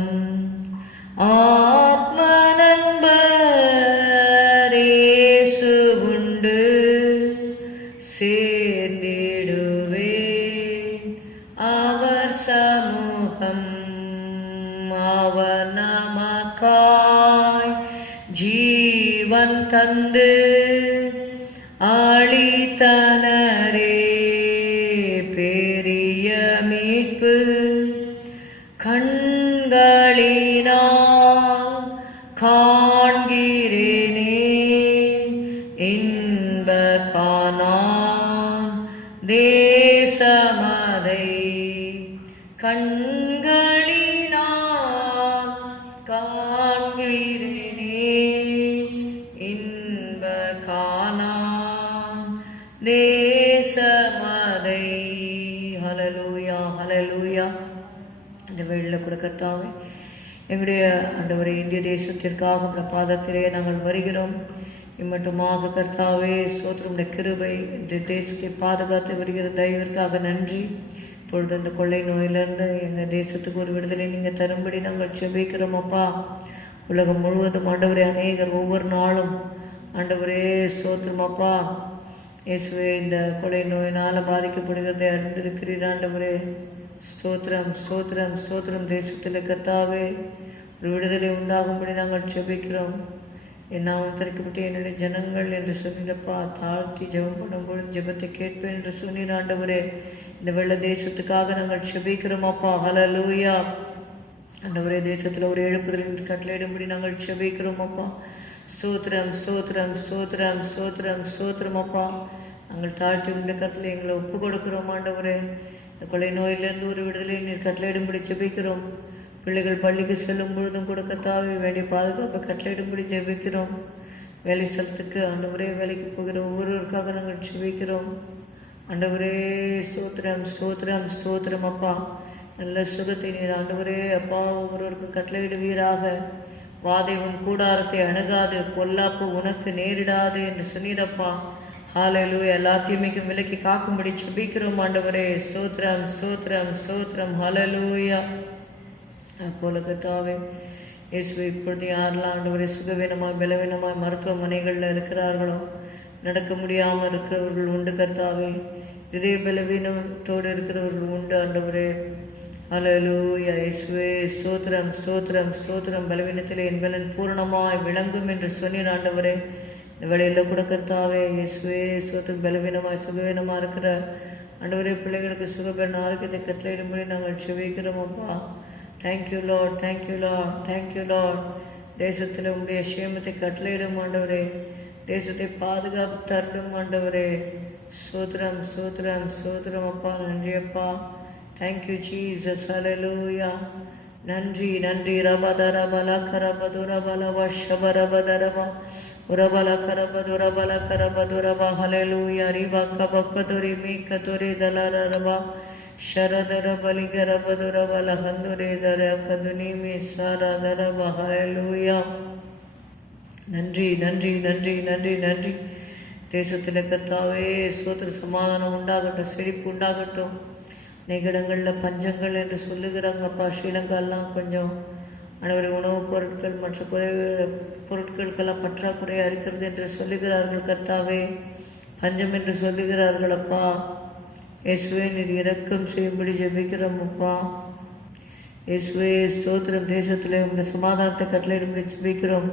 ஆத்ம நண்பர் இயேசு உண்டு சேர்ந்திடுவே அவர் சமூகம். அவர் நமக்காய் ஜீவன் தந்து அளித்தனரே பெரிய மீட்பு. கண்களினால் காண்கிறேனே இன்ப கானான் தேசமதை. கண்களினால் காண்கிறேனே இன்ப கானான் தேசமதை. ஹல்லேலூயா ஹல்லேலூயா. இந்த வேளையில் கூட கர்த்தாவே எங்களுடைய ஆண்டவரே இந்திய தேசத்திற்காக உடைய பாதத்திலே நாங்கள் வருகிறோம். இம்மட்டுமாக கர்த்தாவே ஸ்தோத்திரம் கிருபை இந்த தேசத்தை பாதுகாத்து வருகிற தயவிற்காக நன்றி. இப்பொழுது இந்த கொள்ளை நோயிலிருந்து எங்கள் தேசத்துக்கு ஒரு விடுதலை நீங்கள் தரும்படி நாங்கள் செபிக்கிறோம் அப்பா. உலகம் முழுவதும் ஆண்டவரே அநேகர் ஒவ்வொரு நாளும் ஆண்டவரே ஸ்தோத்திரம் அப்பா இயேசுவே இந்த கொலை நோயினால் பாதிக்கப்படுகிறதை அறிந்திருக்கிறீர் ஆண்டவரே. ஸ்தோத்திரம் ஸ்தோத்திரம் ஸ்தோத்திரம். தேசத்தில் கர்த்தாவே ஒரு விடுதலை உண்டாகும்படி நாங்கள் செபிக்கிறோம். என் நாமம் தரிக்கப்பட்டு என்னுடைய ஜனங்கள் என்று சொன்னீங்கப்பா. தாழ்த்தி ஜெபம் பண்ணும்போது ஜெபத்தை கேட்பேன் என்று சொன்னீர் ஆண்டவரே. இந்த வெள்ள தேசத்துக்காக நாங்கள் செபிக்கிறோம் அப்பா. ஹல்லேலூயா. ஆண்டவரே தேசத்தில் ஒரு எழுப்புதல் கட்டளையிடும்படி நாங்கள் செபிக்கிறோம் அப்பா. ஸ்தோத்திரம் ஸ்தோத்திரம் ஸ்தோத்திரம் ஸ்தோத்திரம் ஸ்தோத்திரம் அப்பா. நாங்கள் தாழ்த்தி உள்ள கருத்தில் எங்களை ஒப்பு கொடுக்கிறோம் ஆண்டவரே. இந்த கொலை நோயிலிருந்து ஒரு விடுதலை நீர் கட்டளையிடும்படி ஜெபிக்கிறோம். பிள்ளைகள் பள்ளிக்கு செல்லும் பொழுதும் கூட கர்த்தாவே வேண்டிய பாதுகாப்பை கட்டளையிடும்படி ஜெபிக்கிறோம். வேலை ஸ்தலத்துக்கு ஆண்டவரே வேலைக்கு போகிற ஒவ்வொருவருக்காக நாங்கள் ஜெபிக்கிறோம் ஆண்டவரே. ஸ்தோத்திரம் ஸ்தோத்திரம் ஸ்தோத்திரம் அப்பா. நல்ல சுகத்தை நீர் ஆண்டவரே அப்பா ஒவ்வொருவருக்கும் கட்டளையிடுவீராக. வாதை உன் கூடாரத்தை அணுகாது, பொல்லாப்பு உனக்கு நேரிடாது என்று சொன்னீரப்பா. ஹல்லேலூயா. எல்லாத்தையும் விலக்கி காக்கும்படி ஜெபிக்கிறோம் ஆண்டவரே. ஸ்தோத்திரம் ஸ்தோத்திரம் ஸ்தோத்திரம். ஹல்லேலூயா. அப்போல கர்த்தாவே இயேசுவை இப்பொழுது யாரெல்லாம் ஆண்டவரே சுகவீனமாய் பலவீனமாய் மருத்துவமனைகளில் இருக்கிறார்களோ, நடக்க முடியாமல் இருக்கிறவர்கள் உண்டு கர்த்தாவே. இதய பலவீனத்தோடு இருக்கிறவர்கள் உண்டு ஆண்டவரே. ஹல்லேலூயா. இயேசுவே ஸ்தோத்திரம் ஸ்தோத்திரம் ஸ்தோத்திரம். பலவீனத்திலே என் பலன் பூரணமாய் விளங்கும் என்று சொன்னீர் ஆண்டவரே. இந்த வேளையில் கூட கர்த்தாவே இயேசுவே ஸ்தோத்திரம். பலவீனமாய் சுகவீனமாக இருக்கிற ஆண்டவரே பிள்ளைகளுக்கு சுகபெண் ஆரோக்கியத்தை கட்டளையிடும்படி நாங்கள் செபிக்கிறோம் அப்பா. Thank you Lord, thank you Lord, thank you Lord. தேசத்தில் உங்களுடைய சேமத்தை கட்டளையிடும் ஆண்டவரே. தேசத்தை பாதுகாப்பு தரட்டும் ஆண்டவரே. ஸ்தோத்திரம் ஸ்தோத்திரம் ஸ்தோத்திரம் அப்பா. நன்றி அப்பா. Thank you Jesus. ஹல்லேலூயா. நன்றி நன்றி. ரபதரபல கரபதுரபல வஷபரபதரப உரபல கரபதுரபல கரபதுரப. ஹல்லேலூயா. ரிபா கபக்கதுரி மீக்கதுரி தலரபா ಶರದರ ಬಲಿಗರ ಬದುರ ಬಲ ಹಂದುರೇದರ ಕದುನಿ ಮೀಸಾರದರ ಬಹಲೂಯ. நன்றி நன்றி நன்றி நன்றி நன்றி. தேசத்தில் கர்த்தாவே ஸ்தோத்திர. சமாதானம் உண்டாகட்டும், செழிப்பு உண்டாகட்டும். நிகடங்களில் பஞ்சங்கள் என்று சொல்லுகிறாங்கப்பா. ஸ்ரீலங்காலாம் கொஞ்சம் ஆண்டவரே உணவுப் பொருட்கள் மற்ற பொருட்களுக்கெல்லாம் பற்றாக்குறையாக இருக்கிறது என்று சொல்லுகிறார்கள் கர்த்தாவே. பஞ்சம் என்று சொல்லுகிறார்கள் அப்பா. இயேசுவே நீர் இரக்கம் செய்யும்படி ஜெபிக்கிறோம் அப்பா. இயேசுவே ஸ்தோத்திரம். தேசத்திலே உங்களுடைய சமாதானத்தை கட்டளையிடும்படி ஜெபிக்கிறோம்.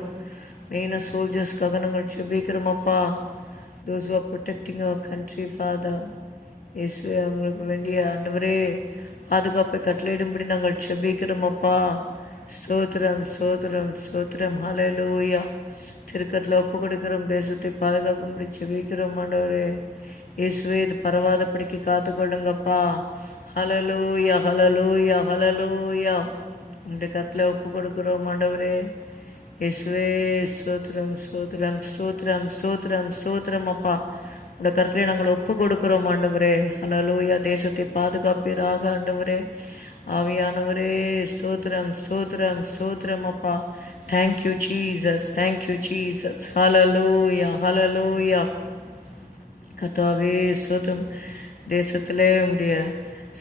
மெயினாக சோல்ஜர்ஸ்க்காக நாங்கள் ஜெபிக்கிறோம் அப்பா. those who are protecting our country, Father. இயேசுவே அவங்களுக்கு வேண்டிய ஆண்டவரே பாதுகாப்பை கட்டளையிடும்படி நாங்கள் ஜெபிக்கிறோம் அப்பா. ஸ்தோத்திரம் ஸ்தோத்திரம் ஸ்தோத்திரம். ஹல்லேலூயா. திருக்கத்தில் ஒப்பு கொடுக்கிறோம். தேசத்தை பாதுகாக்கும்படி ஜெபிக்கிறோம் ஆண்டவரே. இயேசுவே இது பரவாதபடிக்கு காத்துக்கொள்ளுங்கப்பா. ஹல்லேலூயா ஹல்லேலூயா ஹல்லேலூயா. இந்த கத்தில் ஒப்பு கொடுக்கிறோம் ஆண்டவரே. இயேசுவே ஸ்தோத்திரம் ஸ்தோத்திரம் ஸ்தோத்திரம் ஸ்தோத்திரம் ஸ்தோத்திரம் அப்பா. இந்த கருத்திலே நாங்கள் ஒப்பு கொடுக்கிறோம் ஆண்டவரே. ஹல்லேலூயா. தேசத்தை பாதுகாப்பீராக ஆண்டவரே. ஆவியானவரே ஸ்தோத்திரம் ஸ்தோத்திரம் ஸ்தோத்திரம் அப்பா. Thank you Jesus, thank you Jesus. Hallelujah hallelujah. கர்த்தாவே ஸ்தோத்திரம். தேசத்திலே உடைய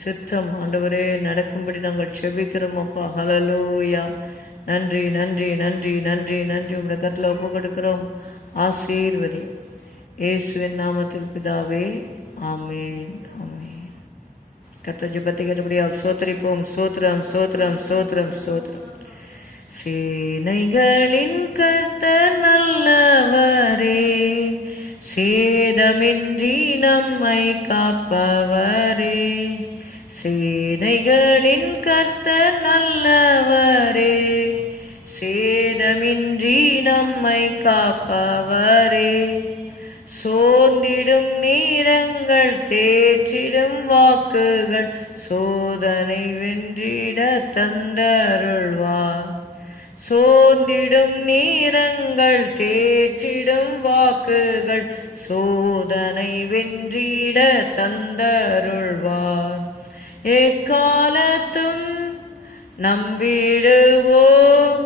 சித்தம் ஆண்டவரே நடக்கும்படி நாங்கள் ஜெபிக்கிறோம் அப்பா. ஹல்லேலூயா. நன்றி நன்றி நன்றி நன்றி நன்றி. உடைய கருத்தில் ஒப்பு கொடுக்கிறோம். ஆசீர்வதி இயேசுவின் நாமத்தில் பிதாவே. ஆமென் ஆமென். கர்த்தர் ஜெபத்தை கேட்டபடியால் ஸ்தோத்திரிப்போம். ஸ்தோத்திரம் ஸ்தோத்திரம் ஸ்தோத்திரம் ஸ்தோத்திரம். சேனைகளின் கர்த்தர் நல்லவரே, சேதமின்றி நம்மை காப்பவரே. சேனைகளின் கர்த்தர் நல்லவரே, சேதமின்றி நம்மை காப்பவரே. சோர்ந்திடும் நேரங்கள் தேற்றிடும் வாக்குகள் சோதனை வென்றிட தந்தருள்வார். சோர்ந்திடும் நேரங்கள் தேற்றிடும் வாக்குகள் சோதனை வென்றிட தந்தருள்வார். எக்காலத்தும் நம்பிடுவோம்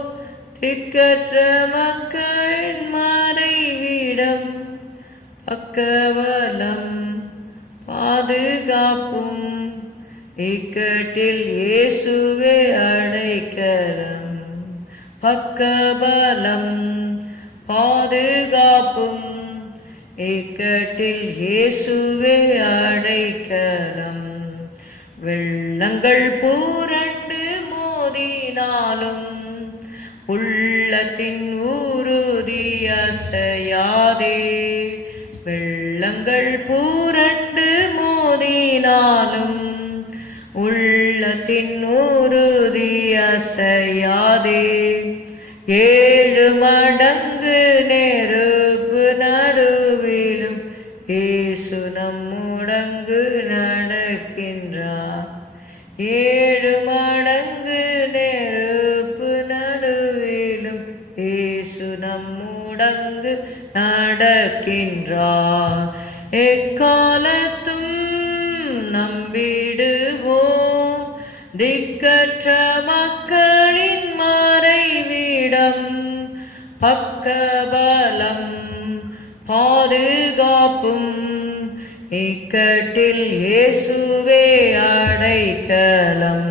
திக்கற்ற மக்களின் மறைவிடம். பக்கபலம் பாதுகாப்பும் இக்கட்டில் இயேசுவே அடைக்கலம். பக்கபலம் பாதுகாப்பும் இக்கட்டில் இயேசுவே அடைக்கலம். வெள்ளங்கள் பூரண்டு மோதினாலும் உள்ளத்தின் உறுதி அசையாதே. வெள்ளங்கள் பூரண்டு மோதினாலும் உள்ளத்தின் உறுதி அசையாதே. 7 மடங்கு நெருப்பு நடுவிலும் இயேசு நம்முடங்கு நடக்கின்றார். 7 மடங்கு நெருப்பு நடுவிலும் இயேசு நம்முடங்கு நடக்கின்றார். எக்காலத்தும் நம்பிடுவோம் திக்கற்ற மக்களின் மறைவிடம். பக்கபலம் பாதுகாப்பும் இக்கட்டில் இயேசுவே அடைக்கலம்.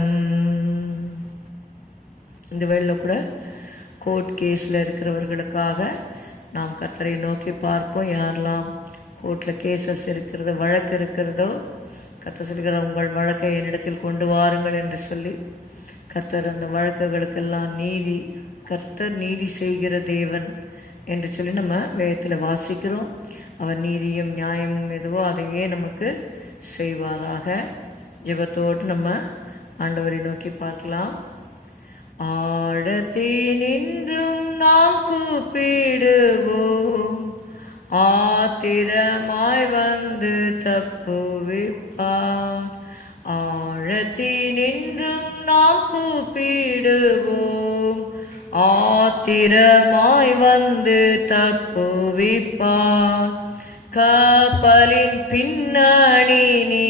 இந்த வேளையில் கூட கோர்ட் கேஸில் இருக்கிறவர்களுக்காக நாம் கர்த்தரை நோக்கி பார்ப்போம். யாரெல்லாம் கோர்ட்டில் கேசஸ் இருக்கிறதோ வழக்கு இருக்கிறதோ கர்த்தர் சொல்கிறார், உங்கள் வழக்கை என்னிடத்தில் கொண்டு வாருங்கள் என்று சொல்லி கர்த்தர் அந்த வழக்குகளுக்கெல்லாம் கர்த்தர் நீதி செய்கிற தேவன் என்று சொல்லி நம்ம வேதத்தில் வாசிக்கிறோம். அவர் நீதியும் நியாயமும் எதுவோ அதையே நமக்கு செய்வாராக. ஜெபத்தோடு நம்ம ஆண்டவரை நோக்கி பார்க்கலாம். ஆழத்தினின்றும் நாம் கூப்பிடுவோம், ஆத்திரமாய் வந்து தப்புவிப்பார். ஆழத்தினின்றும் நாம் கூப்பிடுவோம், ஆத்திரமாய் வந்து தப்புவிப்பார். கப்பலின் பின்னணி நீ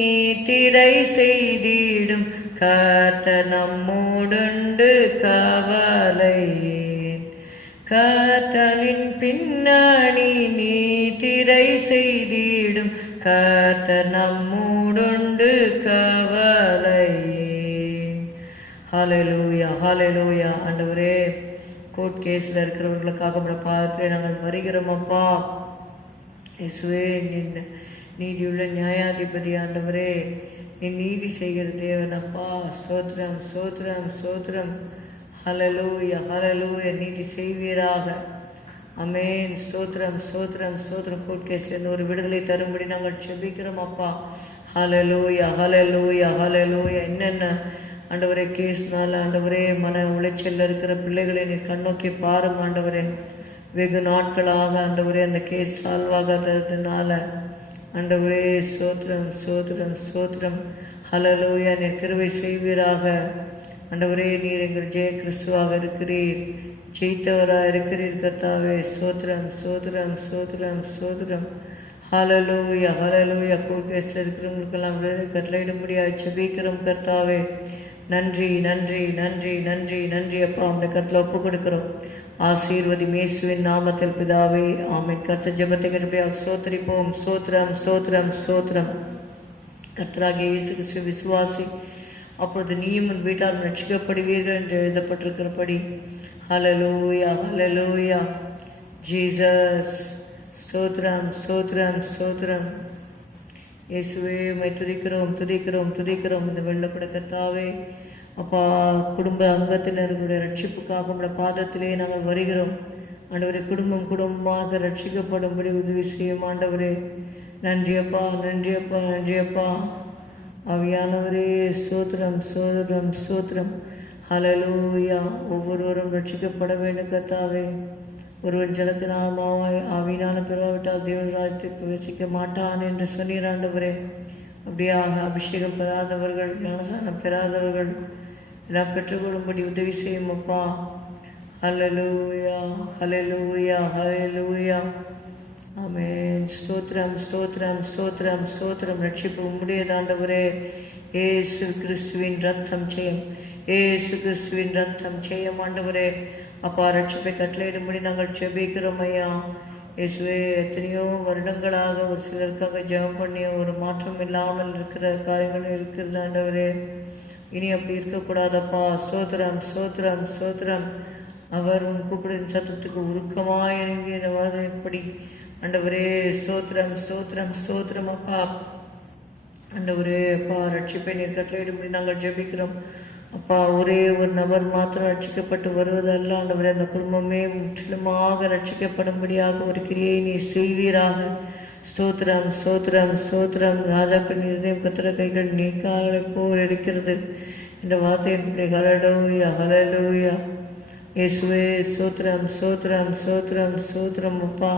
திரை செய்திடும் கர்த்தர் நம்மோடுண்டு கவலையேன். கர்த்தரின் பின்னணி நீ திரை செய்திடும் கர்த்தர் நம்மோடுண்டு கவலையேன். ஹalleluya ஹalleluya. ஆண்டவரே, கோர்ட் கேஸில் இருக்கிறவர்களுக்காக உம்முடைய பாதத்திலே நாங்கள் வருகிறோம் அப்பா. இயேசுவே, நீதியுள்ள நியாயாதிபதி ஆண்டவரே, நீ நீதி செய்கிற தேவன் அப்பா. ஸ்தோத்திரம் ஸ்தோத்திரம் ஸ்தோத்திரம். ஹalleluya ஹalleluya. நீதி செய்வீராக. அமேன். ஸ்தோத்திரம் ஸ்தோத்திரம் ஸ்தோத்திரம். கோர்ட் கேஸ்லேருந்து ஒரு விடுதலை தரும்படி நாங்கள் செபிக்கிறோம் அப்பா. ஹalleluya ஹalleluya ஹalleluya. என்னென்ன ஆண்டவரே கேஸ்னால ஆண்டவரே மன உளைச்சலில் இருக்கிற பிள்ளைகளை நீ கண்ணோக்கி பாரும் ஆண்டவரே. வெகு நாட்களாக ஆண்டவரே அந்த கேஸ் சால்வ் ஆகாததுனால ஆண்டவரே ஸ்தோத்திரம் ஸ்தோத்திரம் ஸ்தோத்திரம். ஹalleluya. நீர் கிருபை செய்வீராக ஆண்டவரே. நீர் எங்கள் ஜெய கிறிஸ்துவாக இருக்கிறீர், ஜெயித்தவராக இருக்கிறீர் கர்த்தாவே. ஸ்தோத்திரம் ஸ்தோத்திரம் ஸ்தோத்திரம் ஸ்தோத்திரம். ஹalleluya ஹalleluya. கோர்ட் கேஸில் இருக்கிறவங்களுக்கெல்லாம் கட்டளையிடும்படியாக செபிக்கிறோம் கர்த்தாவே. நன்றி நன்றி நன்றி நன்றி நன்றி அப்பா. அந்த கருத்தில் ஒப்பு கொடுக்கிறோம். ஆசீர்வதி இயேசுவின் நாமத்தில் பிதாவே, ஆமென். கர்த்தர் ஜெபத்தை கேட்டபடியால் ஸ்தோத்திரிப்போம். ஸ்தோத்திரம் ஸ்தோத்திரம் ஸ்தோத்திரம். கர்த்தராகிய இயேசு கிறிஸ்து விசுவாசி, அப்பொழுது நீயும் உன் வீட்டார் ரட்சிக்கப்படுவீர்கள் என்று எழுதப்பட்டிருக்கிறபடி. ஹalleluya ஹalleluya. ஜீசஸ். ஸ்தோத்திரம் ஸ்தோத்திரம் ஸ்தோத்திரம். இயேசுவே, உம்மை துதிக்கிறோம் துதிக்கிறோம் துதிக்கிறோம். இந்த வெள்ளப்பட கர்த்தாவே அப்பா, குடும்ப அங்கத்தினர்களுடைய ரட்சிப்புக்காக உடைய பாதத்திலே நாங்கள் வருகிறோம் ஆண்டவரே. குடும்பம் குடும்பமாக ரட்சிக்கப்படும்படி உதவி செய்யும் ஆண்டவரே. நன்றி அப்பா நன்றி அப்பா நன்றி அப்பா. ஆவியானவரே ஸ்தோத்திரம் ஸ்தோத்திரம் ஸ்தோத்திரம். ஹalleluya. ஒவ்வொருவரும் ரட்சிக்கப்பட வேண்டும் கர்த்தாவே. ஒருவன் ஜலத்தினால் ஆவியினால பெறாவிட்டால் தேவன் ராஜ்யத்தில் பிரவேசிக்க மாட்டான் என்று சொன்னீர் ஆண்டவரே. அப்படியாக அபிஷேகம் பெறாதவர்கள், ஞானஸ்நானம் பெறாதவர்கள் எல்லாம் பெற்றுக்கொள்ளும்படி உதவி செய்யும் அப்பா. ஹalleluya ஹalleluya ஹalleluya. ஆமென். ஸ்தோத்திரம் ஸ்தோத்திரம் ஸ்தோத்திரம் ஸ்தோத்திரம். ரட்சிப்பு உம்முடையது ஆண்டவரே. இயேசு கிறிஸ்துவின் ரத்தம் செய்யும், இயேசு கிறிஸ்துவின் ரத்தம் செய்யும் ஆண்டவரே. அப்பா, ரட்சிப்பை கட்டளையிடும்படி நாங்கள் செபிக்கிறோம் ஐயா. இயேசுவே, எத்தனையோ வருடங்களாக ஒரு சிலருக்காக ஜெபம் பண்ணி ஒரு மாற்றம் இல்லாமல் இருக்கிற காரியங்கள் இருக்கிறது ஆண்டவரே. இனி அப்படி இருக்கக்கூடாதப்பா. ஸ்தோத்திரம் ஸ்தோத்திரம் ஸ்தோத்திரம். அவர் உன் கூப்பிடும் சத்தத்துக்கு உருக்கமாக இறங்கிய வாழ்ப்படி ஆண்டவரே. ஸ்தோத்திரம் ஸ்தோத்திரம் ஸ்தோத்திரம் அப்பா. ஆண்டவரே அப்பா, ரட்சிப்பை நீர் கட்டளையிடும்படி நாங்கள் ஜெபிக்கிறோம் அப்பா. ஒரே ஒரு நபர் மாத்திரம் ரட்சிக்கப்பட்டு வருவதல்ல ஆண்டவரே, அந்த குடும்பமே முற்றிலுமாக ரட்சிக்கப்படும்படியாக ஒரு கிரியை நீர் செய்வீராக. ஸ்தோத்திரம் ஸ்தோத்திரம் ஸ்தோத்திரம். ராஜாக்கள் இருதயம் கத்திர கைகள் நீக்காலை போல் இருக்கிறது என்ற வார்த்தையின்படி ஹalleluya ஹalleluya. இயேசுவே ஸ்தோத்திரம் ஸ்தோத்திரம் ஸ்தோத்திரம் ஸ்தோத்திரம் அப்பா.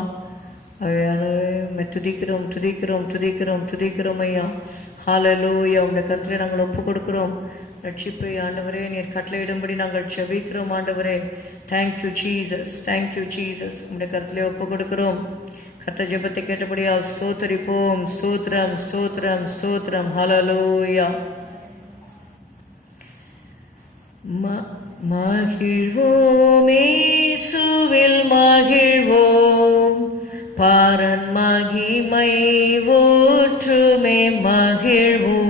அவையானவே துதிக்கிறோம் துதிக்கிறோம் துதிக்கிறோம் துதிக்கிறோம் ஐயா. ஹalleluya. உடைய கருத்திலே நாங்கள் ஒப்பு கொடுக்கிறோம். ரட்சிப்பை ஆண்டவரே நீர் கட்டளையிடும்படி நாங்கள் செபிக்கிறோம் ஆண்டவரே. Thank you Jesus, thank you Jesus. உடைய கருத்திலே ஒப்பு கொடுக்கிறோம். கர்த்தர் ஜெபத்தை கேட்டபடியால் ஸ்தோத்திரிப்போம். ஸ்தோத்திரம் ஸ்தோத்திரம் ஸ்தோத்திரம். ஹalleluya. மகிழ்வோம் இயேசுவில் மகிழ்வோம், பாரன் மகிமை ஊற்றுமே மகிழ்வோம்.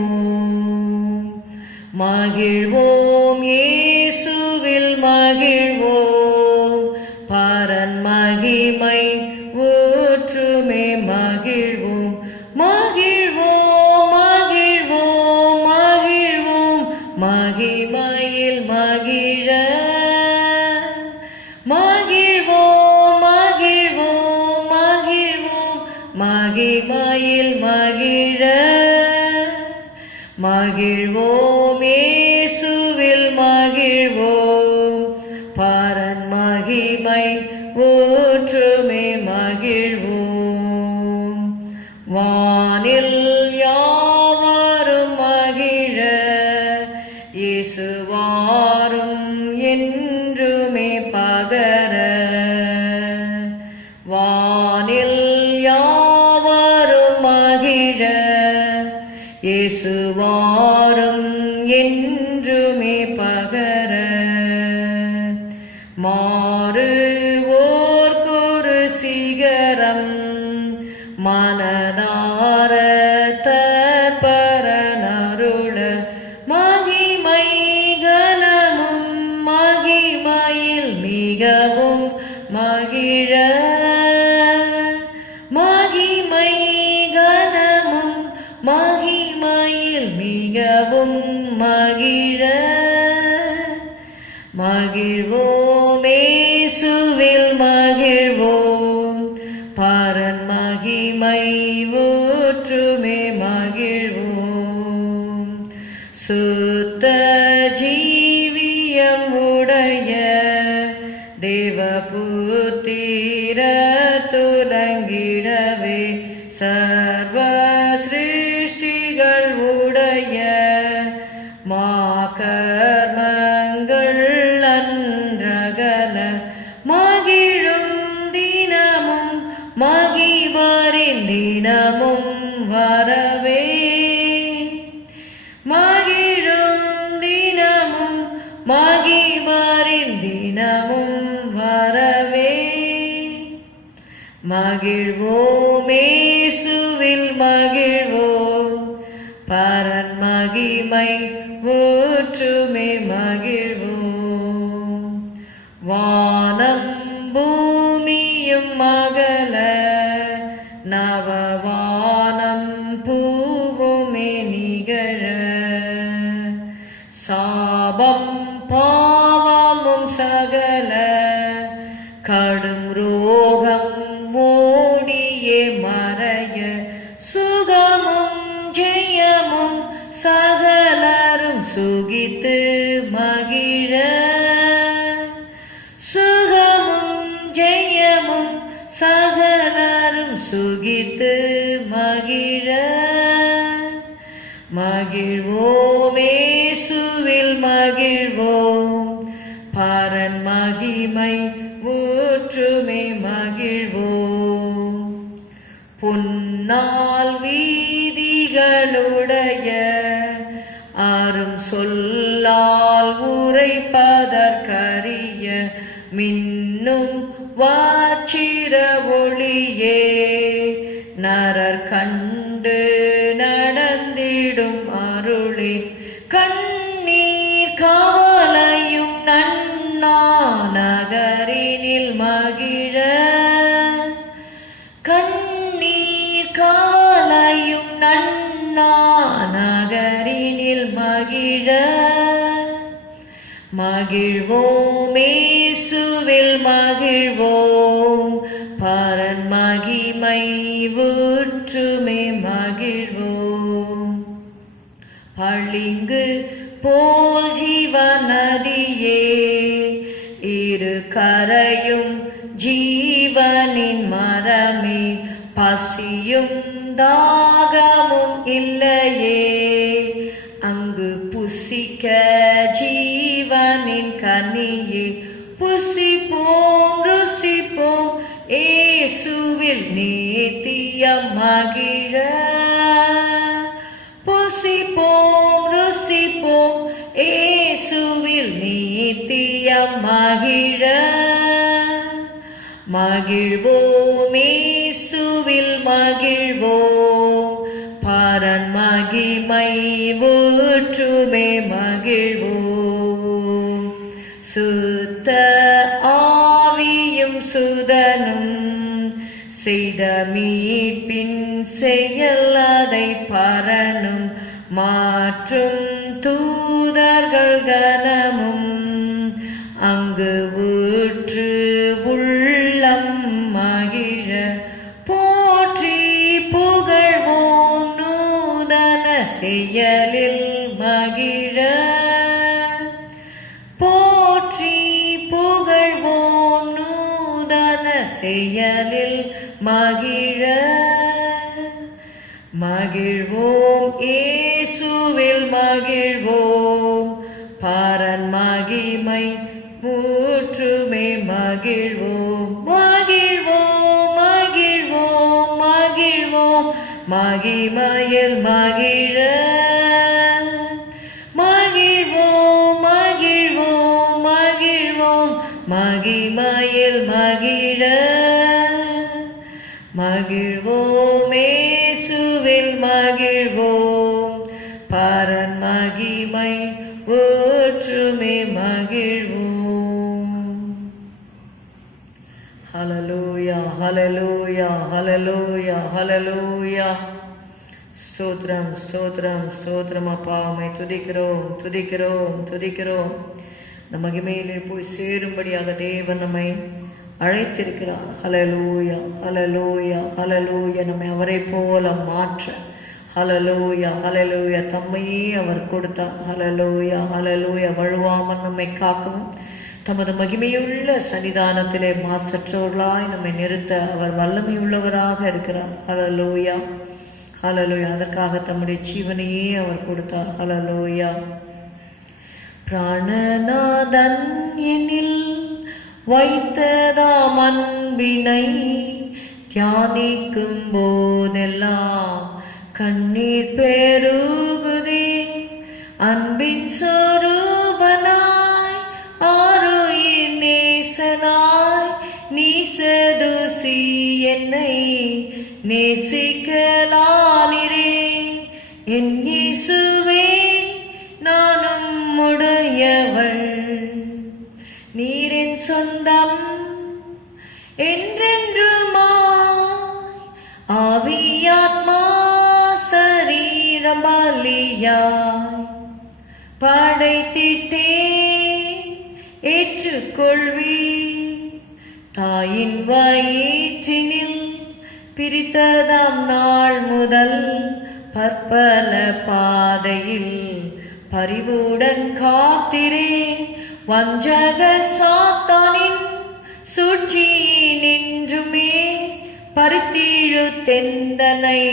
மகிழ்வோம் இயேசுவில் மகிழ்வோம், பாரன் மகிமை ஊற்றுமே மகிழ்வோம். மகிழ்வோம் மகிழ்வோம் மகிழ்வோம் மகிமையில் மகிழ. மகிழ்வோம் மகிழ்வோம் மகிழ்வோம் மகிமையில் மகிழ. மகிழ்வோம் இயேசுவில் மகிழ்வோம், பாரன் மகிமை ஊற்றுமே மகிழ்வோம். வானில் யாவரும் மகிழ, இயேசுவாரும் என்றுமே பகர. வானில் யாவரும் மகிழ, இயேசுவாரும் என்றுமே பகர. மாறுவோர் குரு சிகரம் மனதார தற்பரனருள. மகிமை கனம் தினமும் மகிழ மகிழ்வோம் இயேசுவில் மகிழ்வோம் பரன் மகிமை ஊற்றுமே மகிழ்வோம் சுத்த ஜீவியம் உடைய தேவபுத்திர துலங்கிடவே சர்வ சிருஷ்டிகள் உடைய மாகர்மங்கள் அன்றகல மகிழும் தினமும் மகிழ்வரின் தினமும் வரவே மகிழும் தினமும் மகிழ்வரின் தினமும் வரவே மகிழ்வோம் இயேசுவில் மகிழ்வோம் பரன் மகிமை ஊற்றுமே மகிழ்வோம் வானம் பூமியும் மகள நவவானம் பூவுமே நிகழ சாபம் பாவமும் சகல கடும் ரோகம் ஓடியே மறைய சுகமும் ஜெயமும் சகலரும் சுகித்து மகிழ சுகமும் ஜெயமும் சகலரும் சுகித்து மகிழ மகிழ்வோம் இயேசுவில் மகிழ்வோம் பரன் மகிமை ஊற்றுமே மகிழ்வோம் பொன்னால் வீதிகளுடைய ஆறும் சொல்லால் உரைப்பதற்கரிய மின்னும் வாச்சிர ஒளியே நரர் கண்டு நடந்திடும் அருளே கண்ணீர் காவலையும் நன்னா நகரினில் மகிழ கண்ணீர் காவலையும் நன்னா நகரினில் மகிழ மகிழ்வோம் இயேசுவில் மகிழ்வோம் பரன் மகிமை ஊற்றுமே மகிழ்வோம் பளிங்கு போல் ஜீவநதியே இரு கரையும் ஜீவனின் மரமே பசியும் தாகமும் இல்லையே அங்கு புசிக்க ஜீவனின் கனியே புசிப்போம் ருசிப்போம் இயேசுவில் நித்தியம் மகிழ புசிப்போம் ருசிப்போம் இயேசுவில் நித்தியம் மகிழ மகிழ்வோம் இயேசுவில் மகிழ்வோம் பரன் மகிமை ஊற்றுமே மகிழ்வோம் சுத்த ஆவியும் சுதனும் செய்த மீட்பின் செயல் அதை பரனும் மாற்றும் தூதர்கள் கனமும் அங்கு ஊற்று உள்ளம் மகிழ போற்றி புகழ்வோம் நூதன செயலில் மகிழ போற்றி புகழ்வோம் நூதன செயலில் மகிழ மகிழ்வோம் இயேசுவில் மகிழ்வோம் பரன் மகிமை ஊற்றுமே மகிழ்வோம் மகிழ்வோம் மகிழ்வோம் மகிழ்வோம் மகிமையில் மகிழ மகிழ்வோம் மகிழ்வோம் மகிழ்வோம் மகிமையில் மகிழ மகிழ்வோம் இயேசுவில் மகிழ்வோம் பரன் மகிமை ஊற்றுமே மகிழ்வோம். ஹல்லேலூயா ஹல்லேலூயா ஹல்லேலூயா ஹல்லேலூயா. ஸ்தோத்திரம் ஸ்தோத்திரம் ஸ்தோத்திரம் அப்பா, உம்மை துதிக்கிறோம் துதிக்கிறோம் துதிக்கிறோம். இந்த மகிமையிலே போய் சேரும்படியாக தேவன் நம்மை அழைத்திருக்கிறார். ஹல்லேலூயா ஹல்லேலூயா ஹல்லேலூயா. நம்மை அவரை போல மாற்ற ஹல்லேலூயா ஹல்லேலூயா தம்மையே அவர் கொடுத்தார். ஹல்லேலூயா ஹல்லேலூயா. வழுவாமல் நம்மை காக்கவும் தமது மகிமையுள்ள சன்னிதானத்திலே மாசற்றவர்களாய் நம்மை நிறுத்த அவர் வல்லமையுள்ளவராக இருக்கிறார். ஹல்லேலூயா ஹல்லேலூயா. அதற்காக தம்முடைய ஜீவனையே அவர் கொடுத்தார். ஹல்லேலூயா. பிராணநாதன் என்னில் வைத்ததாம் அன்பினை தியானிக்கும் போதெல்லாம் கண்ணீர் பெருகுதே. அன்பின் சொரூபனாய் ஆருயிர் நேசனாய் நீசதுசி என்னை நேசிக்கலானிரே. என் இயேசுவே நானும் உடையவள், நீரின் சொந்தம் என்றென்றுமாய். ஆவியாத்மா சரீரம் பலியாய் படைத்திட்டே ஏற்றுக்கொள்வி. தாயின் வயிற்றினில் பிரித்ததாம் நாள் முதல் பற்பல பாதையில் பரிவுடன் காத்திரே. வஞ்சக சாத்தானின் சூழ்ச்சியினின்றுமே பருத்திழு தெந்தனை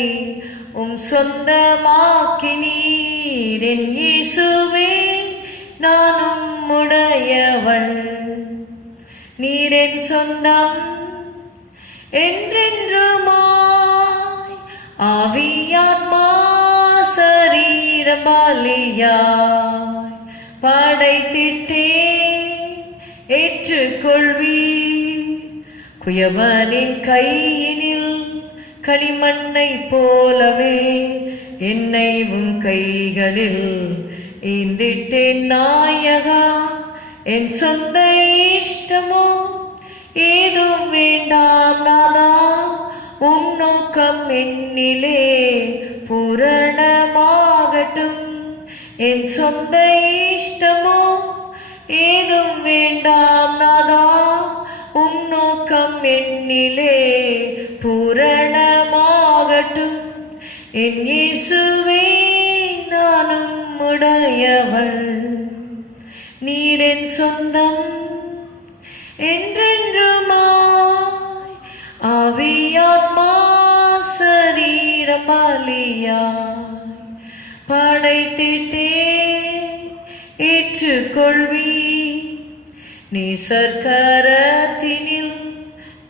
சொந்தமாக்கினீர். என் இயேசுவே நானும் உடையவள், நீரென் சொந்தம் என்றென்றுமாய். ஆவியாத்மா சரீரம் பலியாய் படைத்திட்டே ஏற்றுக்கொள்வி. குயவனின் கையினில் களிமண்ணை போலவே என்னை உன் கைகளில் ஈந்திட்டேன் நாயகா. என் சொந்த இஷ்டமோ ஏதும் வேண்டாம் நாதா, உம் நோக்கம் என்னிலே பூரணமாகட்டும். என் சொந்த இஷ்டமோ ஏதும் வேண்டாம் நாதா, உம் நோக்கம் என்னிலே பூரணமாகட்டும். என் இயேசுவே நானும் உடையவள், நீரென் சொந்தம் என்றென்றுமாய். ஆவியாத்மா சரீரம் பலியாய் படைத்திட்டே ஏற்றுக்கொள்வி. நேசர்கரத்தினில்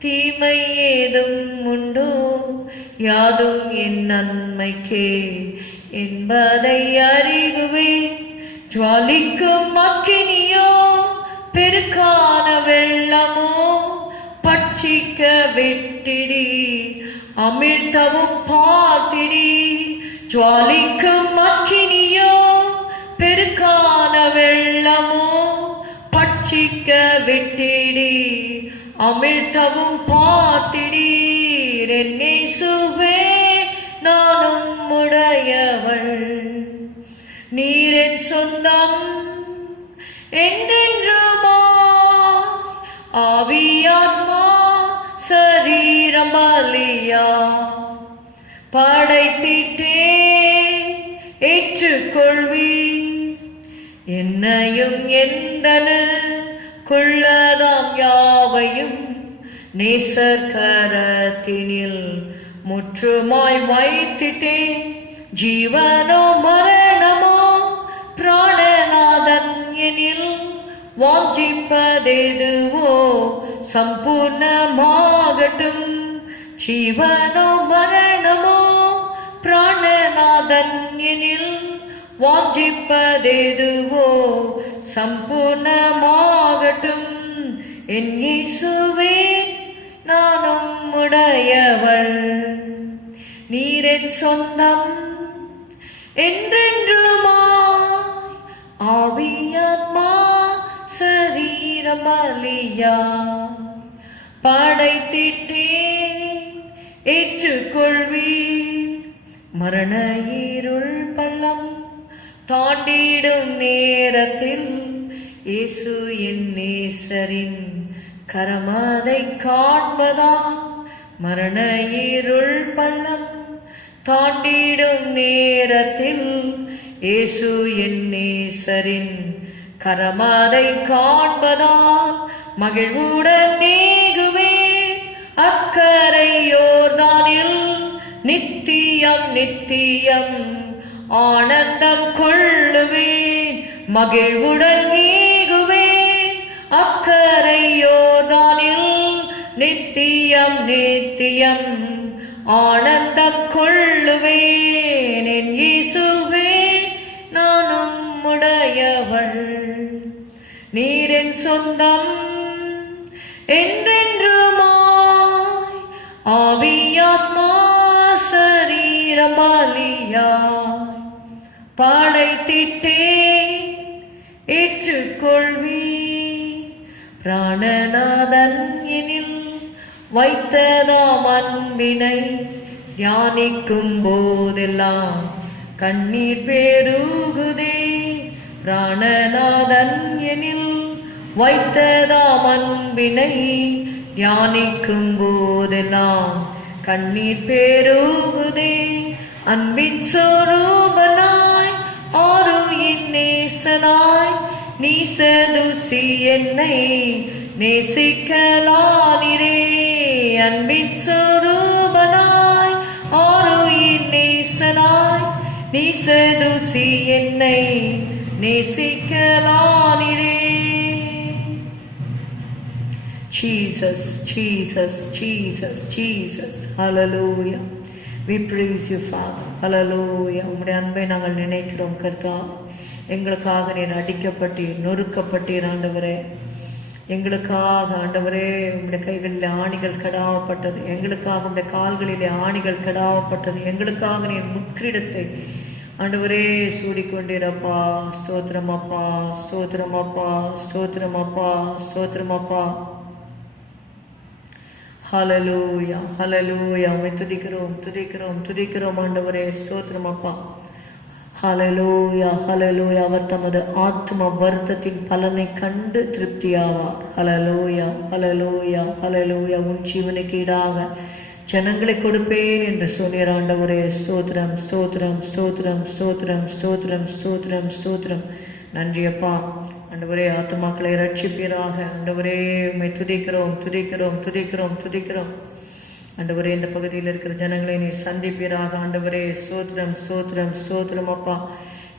தீமை ஏதும் உண்டோ, யாதும் என் நன்மைக்கே என்பதை அறிகுவேன். ஜுவாலிக்கும் அக்கினியோ பெருக்கான வெள்ளமோ பட்சிக்க விட்டிடி, அமிழ்த்தவும் பார்த்திடி. ஜுவாலிக்கும் அக்கினியோ பெருக்கான வெள்ளமோ பட்சிக்க விட்டிடி, அமிழ்த்தவும் பார்த்திடீர். என் இயேசுவே நானும் உடையவள், நீரென் சொந்தம் என்றென்றுமாய். ஆவியாத்மா சரீரம் பலியாய் படைத்திட்டே ஏற்றுக்கொள்வி. என்னையும் எந்தனு கொள்ளதாம் யாவையும் நேசர்கரத்தினில் முற்றுமாய் வைத்திட்டே. ஜீவனோ மரணமோ பிராணநாதன் எனில் வாஞ்சிப்பதெதுவோ சம்பூர்ணமாகட்டும். ஜீவனோ மரணமோ பிராணநாதன் எனில் வாஞ்சிப்பதெதுவோ சம்பூர்ணமாகட்டும். என் இயேசுவே நானும் உடையவள், நீரென் சொந்தம் என்றென்றுமாய். ஆவியாத்மா சரீரம் பலியாய் படைத்திட்டே ஏற்றுக்கொள்வி. மரண இருள் பள்ளம் தாண்டிடும் நேரத்தில் இயேசு என் நேசரின் கரமதை காண்பதா. மரண இருள் பள்ளம் தாண்டிடும் நேரத்தில் இயேசு என் நேசரின் கரமதை காண்பதால் மகிழ்வுடன் நீங்குவேன் அக்கரை யோர்தானில். நித்தியம் நித்தியம் ஆனந்தம் கொள்ளுவேன் மகிழ்வுடன் நீங்குவேன் அக்கரை யோர்தானில். நித்தியம் நித்தியம் ஆனந்தம் கொள்ளுவேன். என் இயேசுவே நான் உம்முடையவள், நீர் என் சொந்தம் என்றென்றுமாய். ஆவியாத்மா சரீரம் பலியாய் படைத்திட்டேன் ஏற்றுக்கொள்வீர். பிராணநாதன் எனில் வைத்ததாம் அன்பினை தியானிக்கும் போதெல்லாம் கண்ணீர் பெருகுதே. பிராணநாதன் எனில் வைத்ததாம் அன்பினை தியானிக்கும் போதெல்லாம் கண்ணீர் பெருகுதே. அன்பின் சொரூபனாய் ஆருயின் நேசனாய் நீ சதுசி என்னை நேசிக்கலானிரே. அன்பின் சொரூபனாய் ஆருயின் நேசனாய் நீ சதுசி என்னை நேசிக்கலானிரே. Jesus, Jesus, Jesus, Jesus. Hallelujah. We praise you, Father. Hallelujah. உம்முடைய அன்பை நாங்கள் நினைக்கிறோம் கர்த்தா. எங்களுக்காக நீர் அடிக்கப்பட்டீர், நொறுக்கப்பட்டீர் ஆண்டவரே. எங்களுக்காக ஆண்டவரே உம்முடைய கைகளில் ஆணிகள் கடாவப்பட்டது, எங்களுக்காக உம்முடைய கால்களிலே ஆணிகள் கடாவப்பட்டது, எங்களுக்காக நீர் முற்றிடத்தை ஆண்டவரே சூடிக்கொண்டீரப்பா. ஸ்தோத்திரமப்பா, ஸ்தோத்திரமப்பா, ஸ்தோத்திரமப்பா, ஸ்தோத்திரமப்பா. ஹல்லேலூயா, ஹல்லேலூயா. உம்மை துதிக்கிறோம், துதிக்கிறோம், துதிக்கிறோம் ஆண்டவரே. ஸ்தோத்திரமப்பா. ஹல்லேலூயா, ஹல்லேலூயா. அவர் தமது ஆத்ம வருத்தத்தின் பலனை கண்டு திருப்தியாவார். ஹல்லேலூயா, ஹல்லேலூயா, ஹல்லேலூயா. உன் ஜீவனுக்கு ஈடாக ஜனங்களை கொடுப்பேன் என்று சொன்னீர் ஆண்டவரே. ஸ்தோத்திரம், ஸ்தோத்திரம், ஸ்தோத்திரம், ஸ்தோத்திரம், ஸ்தோத்திரம், ஸ்தோத்திரம், ஸ்தோத்திரம். நன்றி அப்பா. ஆண்டவரே ஆத்துமாக்களை ரட்சிப்பீராக. ஆண்டவரே உம்மை துதிக்கிறோம், துதிக்கிறோம், துதிக்கிறோம், துதிக்கிறோம். ஆண்டவரே இந்த பகுதியில் இருக்கிற ஜனங்களை நீர் சந்திப்பீராக. ஆண்டவரே ஸ்தோத்திரம், ஸ்தோத்திரம், ஸ்தோத்திரம் அப்பா.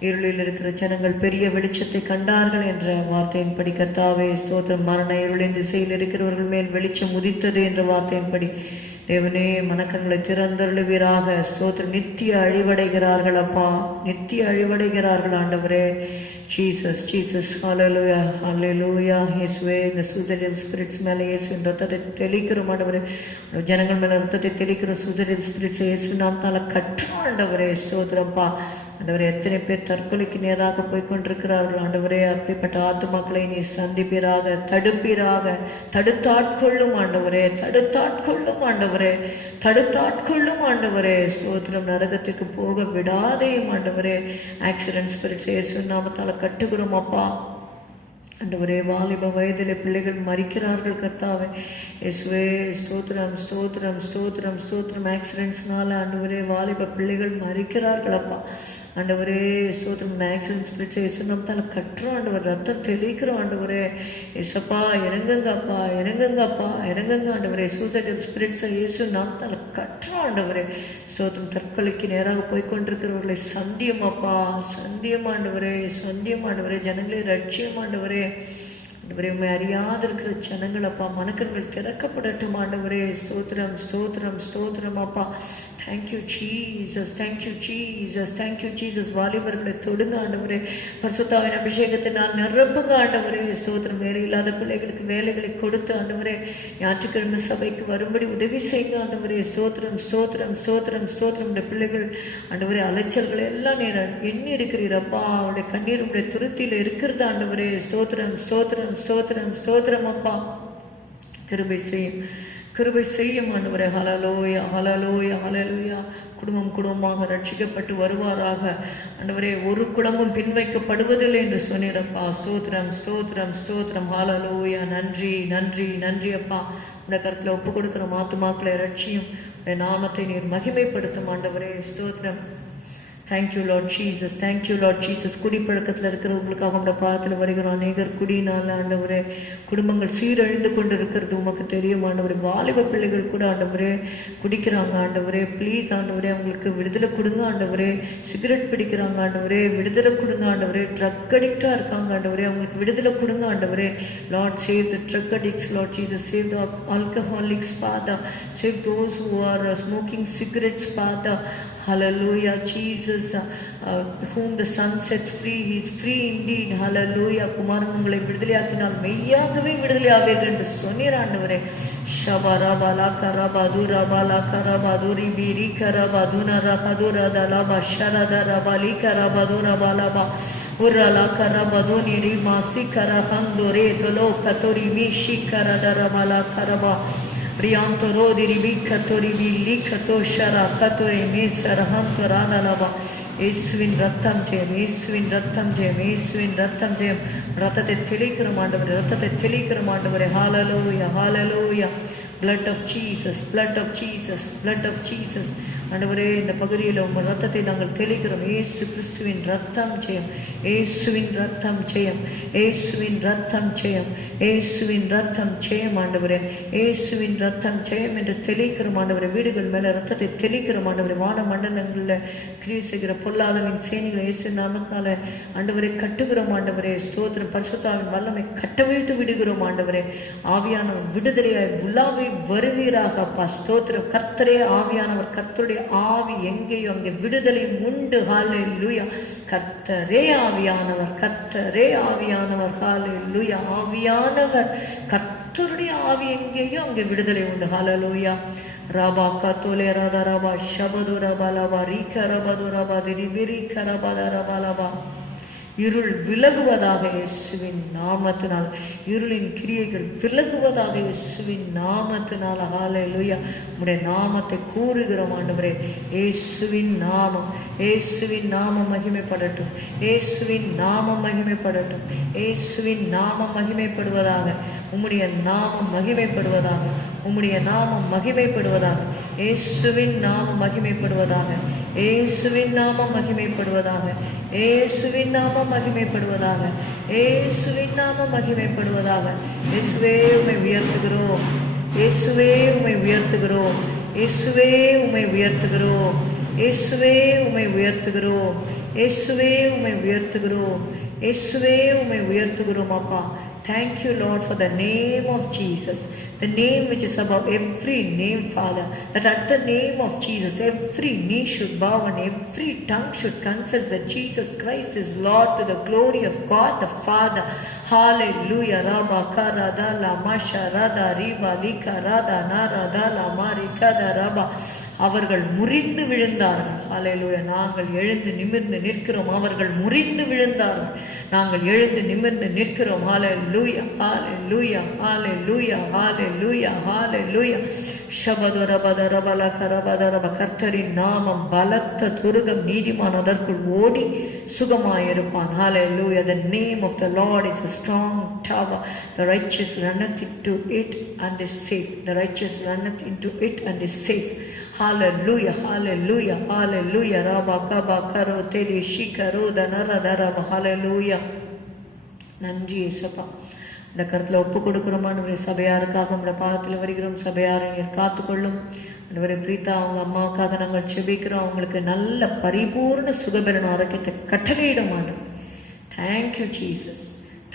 இருளில் இருக்கிற ஜனங்கள் பெரிய வெளிச்சத்தை கண்டார்கள் என்ற வார்த்தையின்படி கர்த்தாவே ஸ்தோத்திரம். மரண இருளின் திசையில் இருக்கிறவர்கள் மேல் வெளிச்சம் உதித்தது என்ற வார்த்தையின்படி தேவனே மனக்கங்களை திறந்தருளுவீராக. ஸ்தோத்திரம். நித்திய அழிவடைகிறார்கள் அப்பா, நித்திய அழிவடைகிறார்கள் ஆண்டவரே. Jesus, Jesus. Hallelujah, hallelujah. இயேசுவே இந்த சூசைடல் ஸ்பிரிட்ஸ் மேலே இயேசுவின் ரத்தத்தை தெளிக்கிறோம் ஆண்டவரே. ஜனங்கள் மேலே ரத்தத்தை தெளிக்கிற சூசைடல் ஸ்பிரிட்ஸ் இயேசு நாமத்தால கற்றோம் ஆண்டவரே. ஸ்தோத்திரப்பா. ஆண்டவரே எத்தனை பேர் தற்கொலைக்கு நேராக போய்கொண்டிருக்கிறார்கள் ஆண்டவரே. அப்படிப்பட்ட ஆத்துமாக்களை நீ சந்திப்பீராக, தடுப்பீராக, தடுத்தாட்கொள்ளும் ஆண்டவரே, தடுத்தாட்கொள்ளும் ஆண்டவரே, தடுத்தாட்கொள்ளும் ஆண்டவரே. ஸ்தோத்திரம். நரகத்திற்கு போக விடாதேயும் ஆண்டவரே. ஆக்சிடென்ட் ஸ்பிரிட்ஸ் இயேசு நாமத்தால கட்டுகிறோம் அப்பா. ஆண்டவரே வாலிப வயதிலே பிள்ளைகள் மரிக்கிறார்கள் கர்த்தாவே. இயேசுவே ஸ்தோத்திரம், ஸ்தோத்திரம், ஸ்தோத்திரம், ஸ்தோத்திரம். ஆக்சிடென்ட்ஸ்னால ஆண்டவரே வாலிப பிள்ளைகள் மரிக்கிறார்கள் அப்பா. ஆண்டவரே ஸ்தோத்திரம். ஆக்சிடென்ட் ஸ்பிரிட்ஸ் இயேசு நாமத்தால கட்டுறோம் ஆண்டவர், ரத்தம் தெளிக்கிறோம் ஆண்டவரே. இயேசப்பா இறங்குங்க அப்பா, இறங்குங்க அப்பா, இறங்குங்க ஆண்டவரே. சூசைடல் ஸ்பிரிட்ஸை இயேசு நாமத்தால கட்டுறோம் ஆண்டவரே. ஸ்தோத்திரம். தற்கொலைக்கு நேராக போய்கொண்டிருக்கிறவர்களை சந்தியம் அப்பா, சந்தியம் ஆண்டவரே, சந்தியம் ஆண்டவரே. ஜனங்களை ரட்சியம் ஆண்டவரே. ஆண்டவரே உண்மை அறியாத இருக்கிற ஜனங்கள் அப்பா மனக்கண்கள் திறக்கப்படட்டும் ஆண்டவரே. ஸ்தோத்திரம், ஸ்தோத்திரம், ஸ்தோத்திரம் அப்பா. Thank you Jesus, thank you Jesus, thank you Jesus. வாலிபர்களை தொடுங்க ஆண்டவரே. பரிசுத்தாவின் அபிஷேகத்தை நான் நிரப்புங்க ஆண்டவரே. ஸ்தோத்திரம். வேலை இல்லாத பிள்ளைகளுக்கு வேலைகளை கொடுத்து ஆண்டவரே ஞாயிற்றுக்கிழமை சபைக்கு வரும்படி உதவி செய்யுங்க ஆண்டவரே. ஸ்தோத்திரம், ஸ்தோத்திரம், ஸ்தோத்திரம், ஸ்தோத்திரம். உடைய பிள்ளைகள் ஆண்டவரே அலைச்சல்களை எல்லாம் நேரம் எண்ணி இருக்கிறீரப்பா. அவருடைய கண்ணீர் உடைய துருத்தியில் இருக்கிறது ஆண்டவரே. ஸ்தோத்திரம், ஸ்தோத்திரம், ஸ்தோத்திரம், ஸ்தோத்திரம் அப்பா. கிருபை செய்யும் கிருபை செய்யும் ஆண்டவரே. ஹல்லேலூயா, ஹல்லேலூயா, ஹல்லேலூயா. குடும்பம் குடும்பமாக ரட்சிக்கப்பட்டு வருவாராக ஆண்டவரே. ஒரு குடும்பம் பின்வைக்கப்படுவதில்லை என்று சொன்னீரப்பா. ஸ்தோத்திரம், ஸ்தோத்திரம், ஸ்தோத்திரம். ஹல்லேலூயா. நன்றி, நன்றி, நன்றி அப்பா. உடைய கருத்தில் ஒப்பு கொடுக்கிற ஆத்துமாக்களை ரட்சியும். உடைய நாமத்தை நீர் மகிமைப்படுத்தும் ஆண்டவரே. ஸ்தோத்திரம். Thank you lord Jesus, thank you lord Jesus. குடிப்பழக்கத்தில் இருக்கிறவங்களுக்காக நம்முடைய பாதத்தில் வருகிறோம். அநேகர் குடினால ஆண்டவரே குடும்பங்கள் சீரழிந்து கொண்டு இருக்கிறது உமக்கு தெரியும் ஆண்டவரே. வாலிப பிள்ளைகள் கூட ஆண்டவரே குடிக்கிறாங்க ஆண்டவரே. ப்ளீஸ் ஆண்டவரே அவங்களுக்கு விடுதலை கொடுங்க ஆண்டவரே. சிகரெட் பிடிக்கிறாங்க ஆண்டவரே, விடுதலை கொடுங்க ஆண்டவரே. ட்ரக் அடிக்டாக இருக்காங்க ஆண்டவரே, அவங்களுக்கு விடுதலை கொடுங்க ஆண்டவரே. Lord save the drug addicts Lord Jesus. Save the alcoholics Father. Save those who are smoking cigarettes Father. Hallelujah, Jesus, whom the Son set free, he is free indeed. Hallelujah. குமாரன் உங்களை விடுதலையாக்கினால் மெய்யாகவே விடுதலை ஆவீர்கள் என்று சொன்னீர் ஆண்டவரே. ஷபரபலா கரபதுரா பலா கரபதுரி பிரி கரபதுனரா கதுரதலா பஷரதரபலி கரபதுரா பலபா உரலா கரபதுனி ரிமாசி கரஹந்தோரே தொலோ கதோரி மிஷி கரதரபலா கரபா Riantoro di ribicatori villicato shara katore mesarhanto radalaba. Yesuvin ratham jayam, Yesuvin ratham jayam, Yesuvin ratham jayam. Rathate thelikiram ஆண்டவரே, rathate thelikiram ஆண்டவரே. Hallelujah, hallelujah. Blood of Jesus, blood of Jesus, blood of Jesus. ஆண்டவரே இந்த பகுதியில் உங்கள் ரத்தத்தை நாங்கள் தெளிக்கிறோம். ஏசு கிறிஸ்துவின் ரத்தம் ஜெயம், ஏசுவின் ரத்தம் ஜெயம், ஏசுவின் ரத்தம் ஜெயம், ஏசுவின் ரத்தம் ஜெயம் ஆண்டவரே. ஏசுவின் ரத்தம் ஜெயம் என்று தெளிக்கிறோம் ஆண்டவரே. வீடுகள் மேலே ரத்தத்தை தெளிக்கிறோம் ஆண்டவரே. வான மண்டலங்களில் கிரியை செய்கிற பொல்லாதவின் சேனைகளை இயேசு நாமத்தினால ஆண்டவரை கட்டுகிறோம் ஆண்டவரே. ஸ்தோத்திரம். பரிசுத்தாவின் வல்லமை கட்டவிழ்த்து விடுகிறோம் ஆண்டவரே. ஆவியானவர் விடுதலையாய் உலாவி வருவீராக அப்பா. ஸ்தோத்திரம். கர்த்தரே ஆவியானவர், கர்த்தருடைய ஆவி எங்கேயோ அங்கே விடுதலை உண்டு. ஹல்லேலூயா. கர்த்தரே ஆவியானவர், கர்த்தரே ஆவியானவர். ஹல்லேலூயா. ஆவியானவர், கர்த்தருடைய ஆவி எங்கேயோ அங்கே விடுதலை உண்டு. ஹல்லேலூயா. ராபா கத்தோலே ராதா ராபா ஷபதுர பலபா ரீகரபதுர பதிரி விரிகரபதர பலபா. இருள் விலகுவதாக இயேசுவின் நாமத்தினால். இருளின் கிரியைகள் விலகுவதாக இயேசுவின் நாமத்தினால். ஹல்லேலூயா. உம்முடைய நாமத்தை கூறுகிறோம் ஆண்டவரே. இயேசுவின் நாமம், இயேசுவின் நாமம் மகிமைப்படட்டும், இயேசுவின் நாமம் மகிமைப்படட்டும், இயேசுவின் நாமம் மகிமைப்படுவதாக. உம்முடைய நாமம் மகிமைப்படுவதாக, உம்முடைய நாமம் மகிமைப்படுவதாக. இயேசுவின் நாமம் மகிமைப்படுவதாக, இயேசுவின் நாமம் மகிமைப்படுவதாக, இயேசுவின் நாமம் மகிமைப்படுவதாக, இயேசுவின் நாமம் மகிமைப்படுவதாக. இயேசுவே உம்மை உயர்த்துகிறோம், இயேசுவே உம்மை உயர்த்துகிறோம், இயேசுவே உம்மை உயர்த்துகிறோம், இயேசுவே உம்மை உயர்த்துகிறோம், இயேசுவே உம்மை உயர்த்துகிறோம், இயேசுவே உம்மை உயர்த்துகிறோம் அப்பா. Thank you, Lord, for the name of Jesus, the name which is above every name, Father, that at the name of Jesus, every knee should bow and every tongue should confess that Jesus Christ is Lord, to the glory of God the Father. Hallelujah. Rabba karada la masha rada riba lika rada narada la marika da rabba. அவர்கள் முறிந்து விழுந்தார்கள். ஹல்லேலூயா. நாங்கள் எழுந்து நிமிர்ந்து நிற்கிறோம். அவர்கள் முறிந்து விழுந்தார்கள், நாங்கள் எழுந்து நிமிர்ந்து நிற்கிறோம். ஹல்லேலூயா, ஹல்லேலூயா, ஹல்லேலூயா, ஹல்லேலூயா, ஹல்லேலூயா. ஷபதுரபதரபல கரபதரப. கர்த்தரின் நாமம் பலத்த துருகம், நீதிமான் அதற்குள் ஓடி சுகமாயிருப்பான். Hallelujah. The name of the Lord is a strong tower. The righteous runneth into it and is safe. The righteous runneth into it and is safe. Hallelujah, hallelujah, hallelujah. Rabba kaba karo teli shikaro danara daraba. Hallelujah. நன்றி இயேசுப்பா. இந்த கருத்தில் ஒப்பு கொடுக்குறோமான்னு சபையாருக்காக நம்மளோட பாதத்தில் வருகிறோம். சபையாரை நீர் காத்துக்கொள்ளும் ஆண்டவரே. பிரீதா அவங்க அம்மாவுக்காக நாங்கள் செபிக்கிறோம். அவங்களுக்கு நல்ல பரிபூர்ண சுகபெறணும் ஆரோக்கியத்தை கட்டளையிடும் ஆண்டவரே. Thank you Jesus,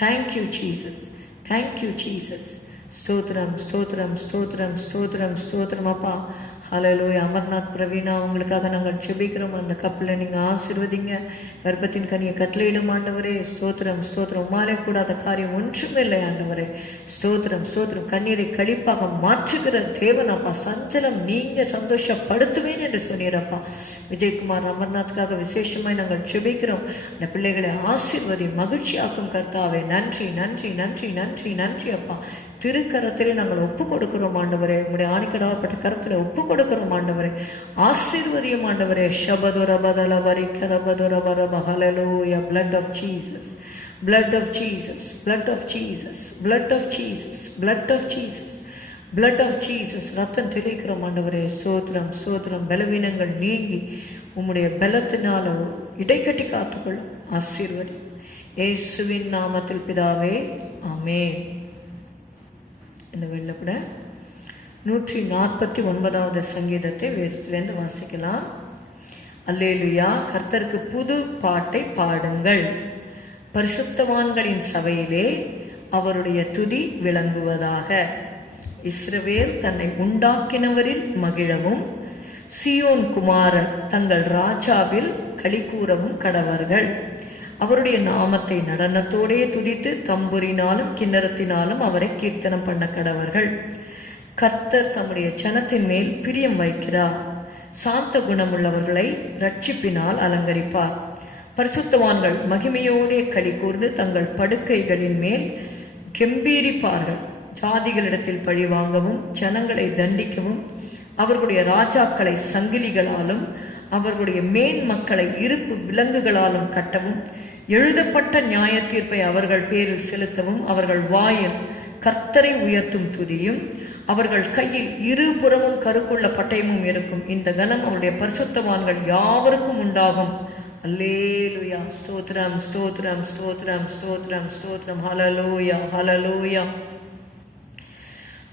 thank you Jesus, thank you Jesus. ஸ்தோத்திரம், ஸ்தோத்திரம், ஸ்தோத்திரம், ஸ்தோத்திரம், ஸ்தோத்திரம் அப்பா. ஹalleluya. அமர்நாத் பிரவீனா உங்களுக்காக நாங்கள் ஜெபிக்கிறோம். அந்த கப்பலை நீங்கள் ஆசீர்வதிங்க. கர்ப்பத்தின் கனியை கட்டளையிடும் ஆண்டவரே. ஸ்தோத்திரம் ஸ்தோத்திரம். உமாலே கூடாத காரியம் ஒன்றுமே இல்லை ஆண்டவரே. ஸ்தோத்திரம் ஸ்தோத்திரம். கண்ணீரை கழிப்பாக மாற்றுகிற தேவனப்பா. சஞ்சலம் நீங்க சந்தோஷப்படுத்துவேன் என்று சொன்னீரப்பா. விஜயகுமார் அமர்நாத்துக்காக விசேஷமாய் நாங்கள் ஜெபிக்கிறோம். அந்த பிள்ளைகளை ஆசீர்வதி மகிழ்ச்சியாக்கும் கர்த்தாவே. நன்றி நன்றி நன்றி நன்றி நன்றி அப்பா. திருக்கரத்திலே நாங்கள் ஒப்பு கொடுக்கிறோம் ஆண்டவரே. உங்களுடைய ஆணிக்கடாப்பட்ட கரத்தில் ஒப்பு கொடுக்கிறோம் ஆண்டவரே. ஆசீர்வதியும் ஆண்டவரே. ஷபதுரபதல வரி கரபதுரபரப. ஹல்லேலூயா. blood of Jesus, blood of Jesus, blood of Jesus, blood of Jesus, blood of Jesus, blood of Jesus. ரத்தம் தெளிக்கிறோம் ஆண்டவரே. ஸ்தோத்திரம் ஸ்தோத்திரம். பலவீனங்கள் நீங்கி உம்முடைய பலத்தினால இடைக்கட்டி காத்துக்கொள்ளும். ஆசீர்வதி இயேசுவின் நாமத்தில் பிதாவே, ஆமென். இந்த வேளையில கூட 149வது சங்கீதத்தை வேதத்திலிருந்து வாசிக்கலாம். அல்லேலூயா. கர்த்தருக்கு புது பாட்டை பாடுங்கள். பரிசுத்தவான்களின் சபையிலே அவருடைய துதி விளங்குவதாக. இஸ்ரவேல் தன்னை உண்டாக்கினவரில் மகிழவும் சீயோன் குமாரர் தங்கள் ராஜாவில் களிகூரவும் கடவர்கள். அவருடைய நாமத்தை நடனத்தோடே துதித்து தம்புரினாலும் கிண்ணறத்தினாலும் அவரை கீர்த்தனம் பண்ண கடவர்கள். கர்த்தர் தம்முடைய ஜனத்தின் மேல் பிரியம் வைக்கிறார். சாந்த குணமுள்ளவர்களை ரட்சிப்பினால் அலங்கரிப்பார். பரிசுத்தவான்கள் மகிமையோடே களி கூர்ந்து தங்கள் படுக்கைகளின் மேல் கெம்பீரிப்பார்கள். ஜாதிகளிடத்தில் பழி வாங்கவும் ஜனங்களை தண்டிக்கவும் அவர்களுடைய ராஜாக்களை சங்கிலிகளாலும் அவர்களுடைய மேன் மக்களை இருப்பு விலங்குகளாலும் கட்டவும் எழுதப்பட்ட நியாய தீர்ப்பை அவர்கள் பேரில் செலுத்தவும் அவர்கள் வாயில் கர்த்தரை உயர்த்தும் துதியும் அவர்கள் கையில் இருபுறமும் கருக்குள்ள பட்டயமும் இருக்கும். இந்த கனம் அவருடைய பரிசுத்தவான்கள் யாவருக்கும் உண்டாகும். அல்லேலூயா. ஸ்தோத்திரம் ஸ்தோத்திரம் ஸ்தோத்திரம் ஸ்தோத்திரம் ஸ்தோத்திரம். ஹல்லேலூயா ஹல்லேலூயா.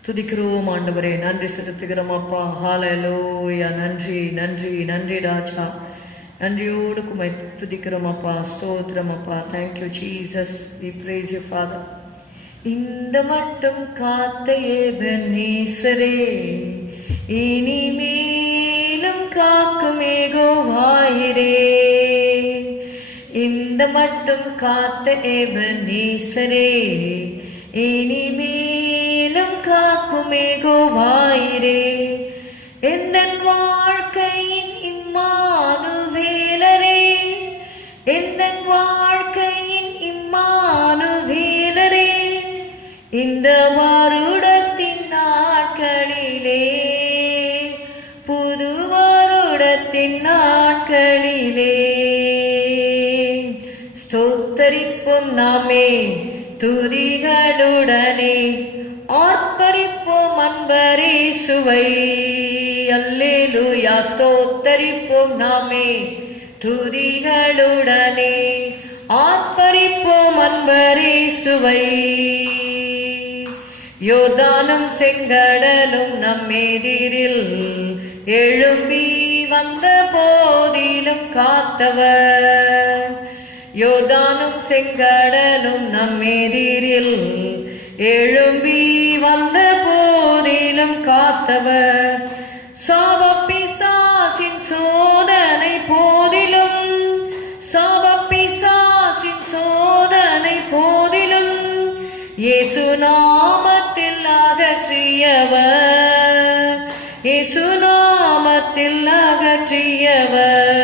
துதிக்கிறோம் ஆண்டவரே. நன்றி செலுத்துகிறோம் அப்பா. ஹல்லேலூயா. நன்றி நன்றி நன்றி ராஜா. நன்றியோடு குமை துதிக்கிறோம் அப்பா. ஸ்தோத்திரம் அப்பா. Thank you Jesus. We praise you Father. இந்த மட்டும் காத்த எபெனேசரே இனிமேலும் காக்கும் யெகோவாயிரே. இந்த மட்டும் காத்த எபெனேசரே இனிமேலும் காக்கும் யெகோவாயிரே. எந்தன் வாழ்க்கையின் இம்மானுவேலரே, எந்தன் வாழ்க்கையின் இம்மானுவேலரே. இந்த வருடத்தின் நாட்களிலே, புது வருடத்தின் நாட்களிலே ஸ்தோத்தரிப்போம் நாமே துதிகளுடனே, ஆர்ப்பரிப்போம் அன்பரே சுவை. அல்லேலூயா. ஸ்தோத்தரிப்போம் நாமே துதிகளுடனே, ஆர்ப்பரிப்போம் அன்பரே சுவை. யோர்தானும் செங்கடலும் நம்மெதிரில் எழும்பி வந்த போதிலும் காத்தவர். யோர்தானும் செங்கடலும் நம்மெதிரில் எழும்பி வந்த போதிலும் காத்தவர். சாபப்பிசாசின் சோதனை போதிலும், சாபப்பிசாசின் சோதனை போதிலும் இயேசு நாமத்தில் அகற்றியவர், இயேசு நாமத்தில் அகற்றியவர்.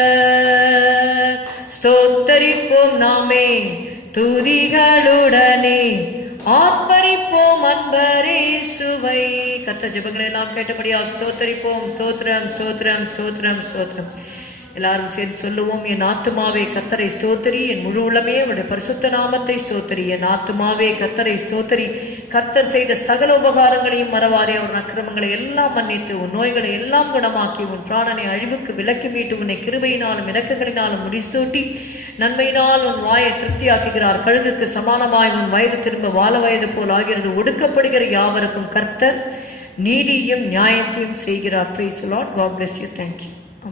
ஸ்தோத்தரிப்போம் நாமே துதிகளுடனே, ஆர்ப்பரிப்போம் அன்பரே சுவை. கர்த்தர் ஜெபங்களை எல்லாம் கேட்டபடியால் ஸ்தோத்தரிப்போம். ஸ்தோத்திரம் ஸ்தோத்திரம் ஸ்தோத்திரம் ஸ்தோத்திரம். எல்லாரும் சேர்ந்து சொல்லுவோம். என் ஆத்துமாவே கர்த்தரை ஸ்தோத்திரி, என் முழு உள்ளமே அவருடைய பரிசுத்த நாமத்தை ஸ்தோத்திரி. என் ஆத்துமாவே கர்த்தரை ஸ்தோத்திரி. கர்த்தர் செய்த சகல உபகாரங்களையும் மறவாதே. அவன் அக்கிரமங்களை எல்லாம் மன்னித்து உன் நோய்களை எல்லாம் குணமாக்கி உன் பிராணனை அழிவுக்கு விலக்கி மீட்டு உன்னை கிருபையினாலும் இரக்கங்களினாலும் முடிசூட்டி நன்மையினால் உன் வாயை திருப்தியாக்குகிறார். கழுகுக்கு சமானமாய் உன் வயது திரும்ப வாழ வயது போல் ஆகிறது. ஒடுக்கப்படுகிற யாவருக்கும் கர்த்தர் நீதியும் நியாயத்தையும் செய்கிறார். Praise the Lord. God bless you. Thank you.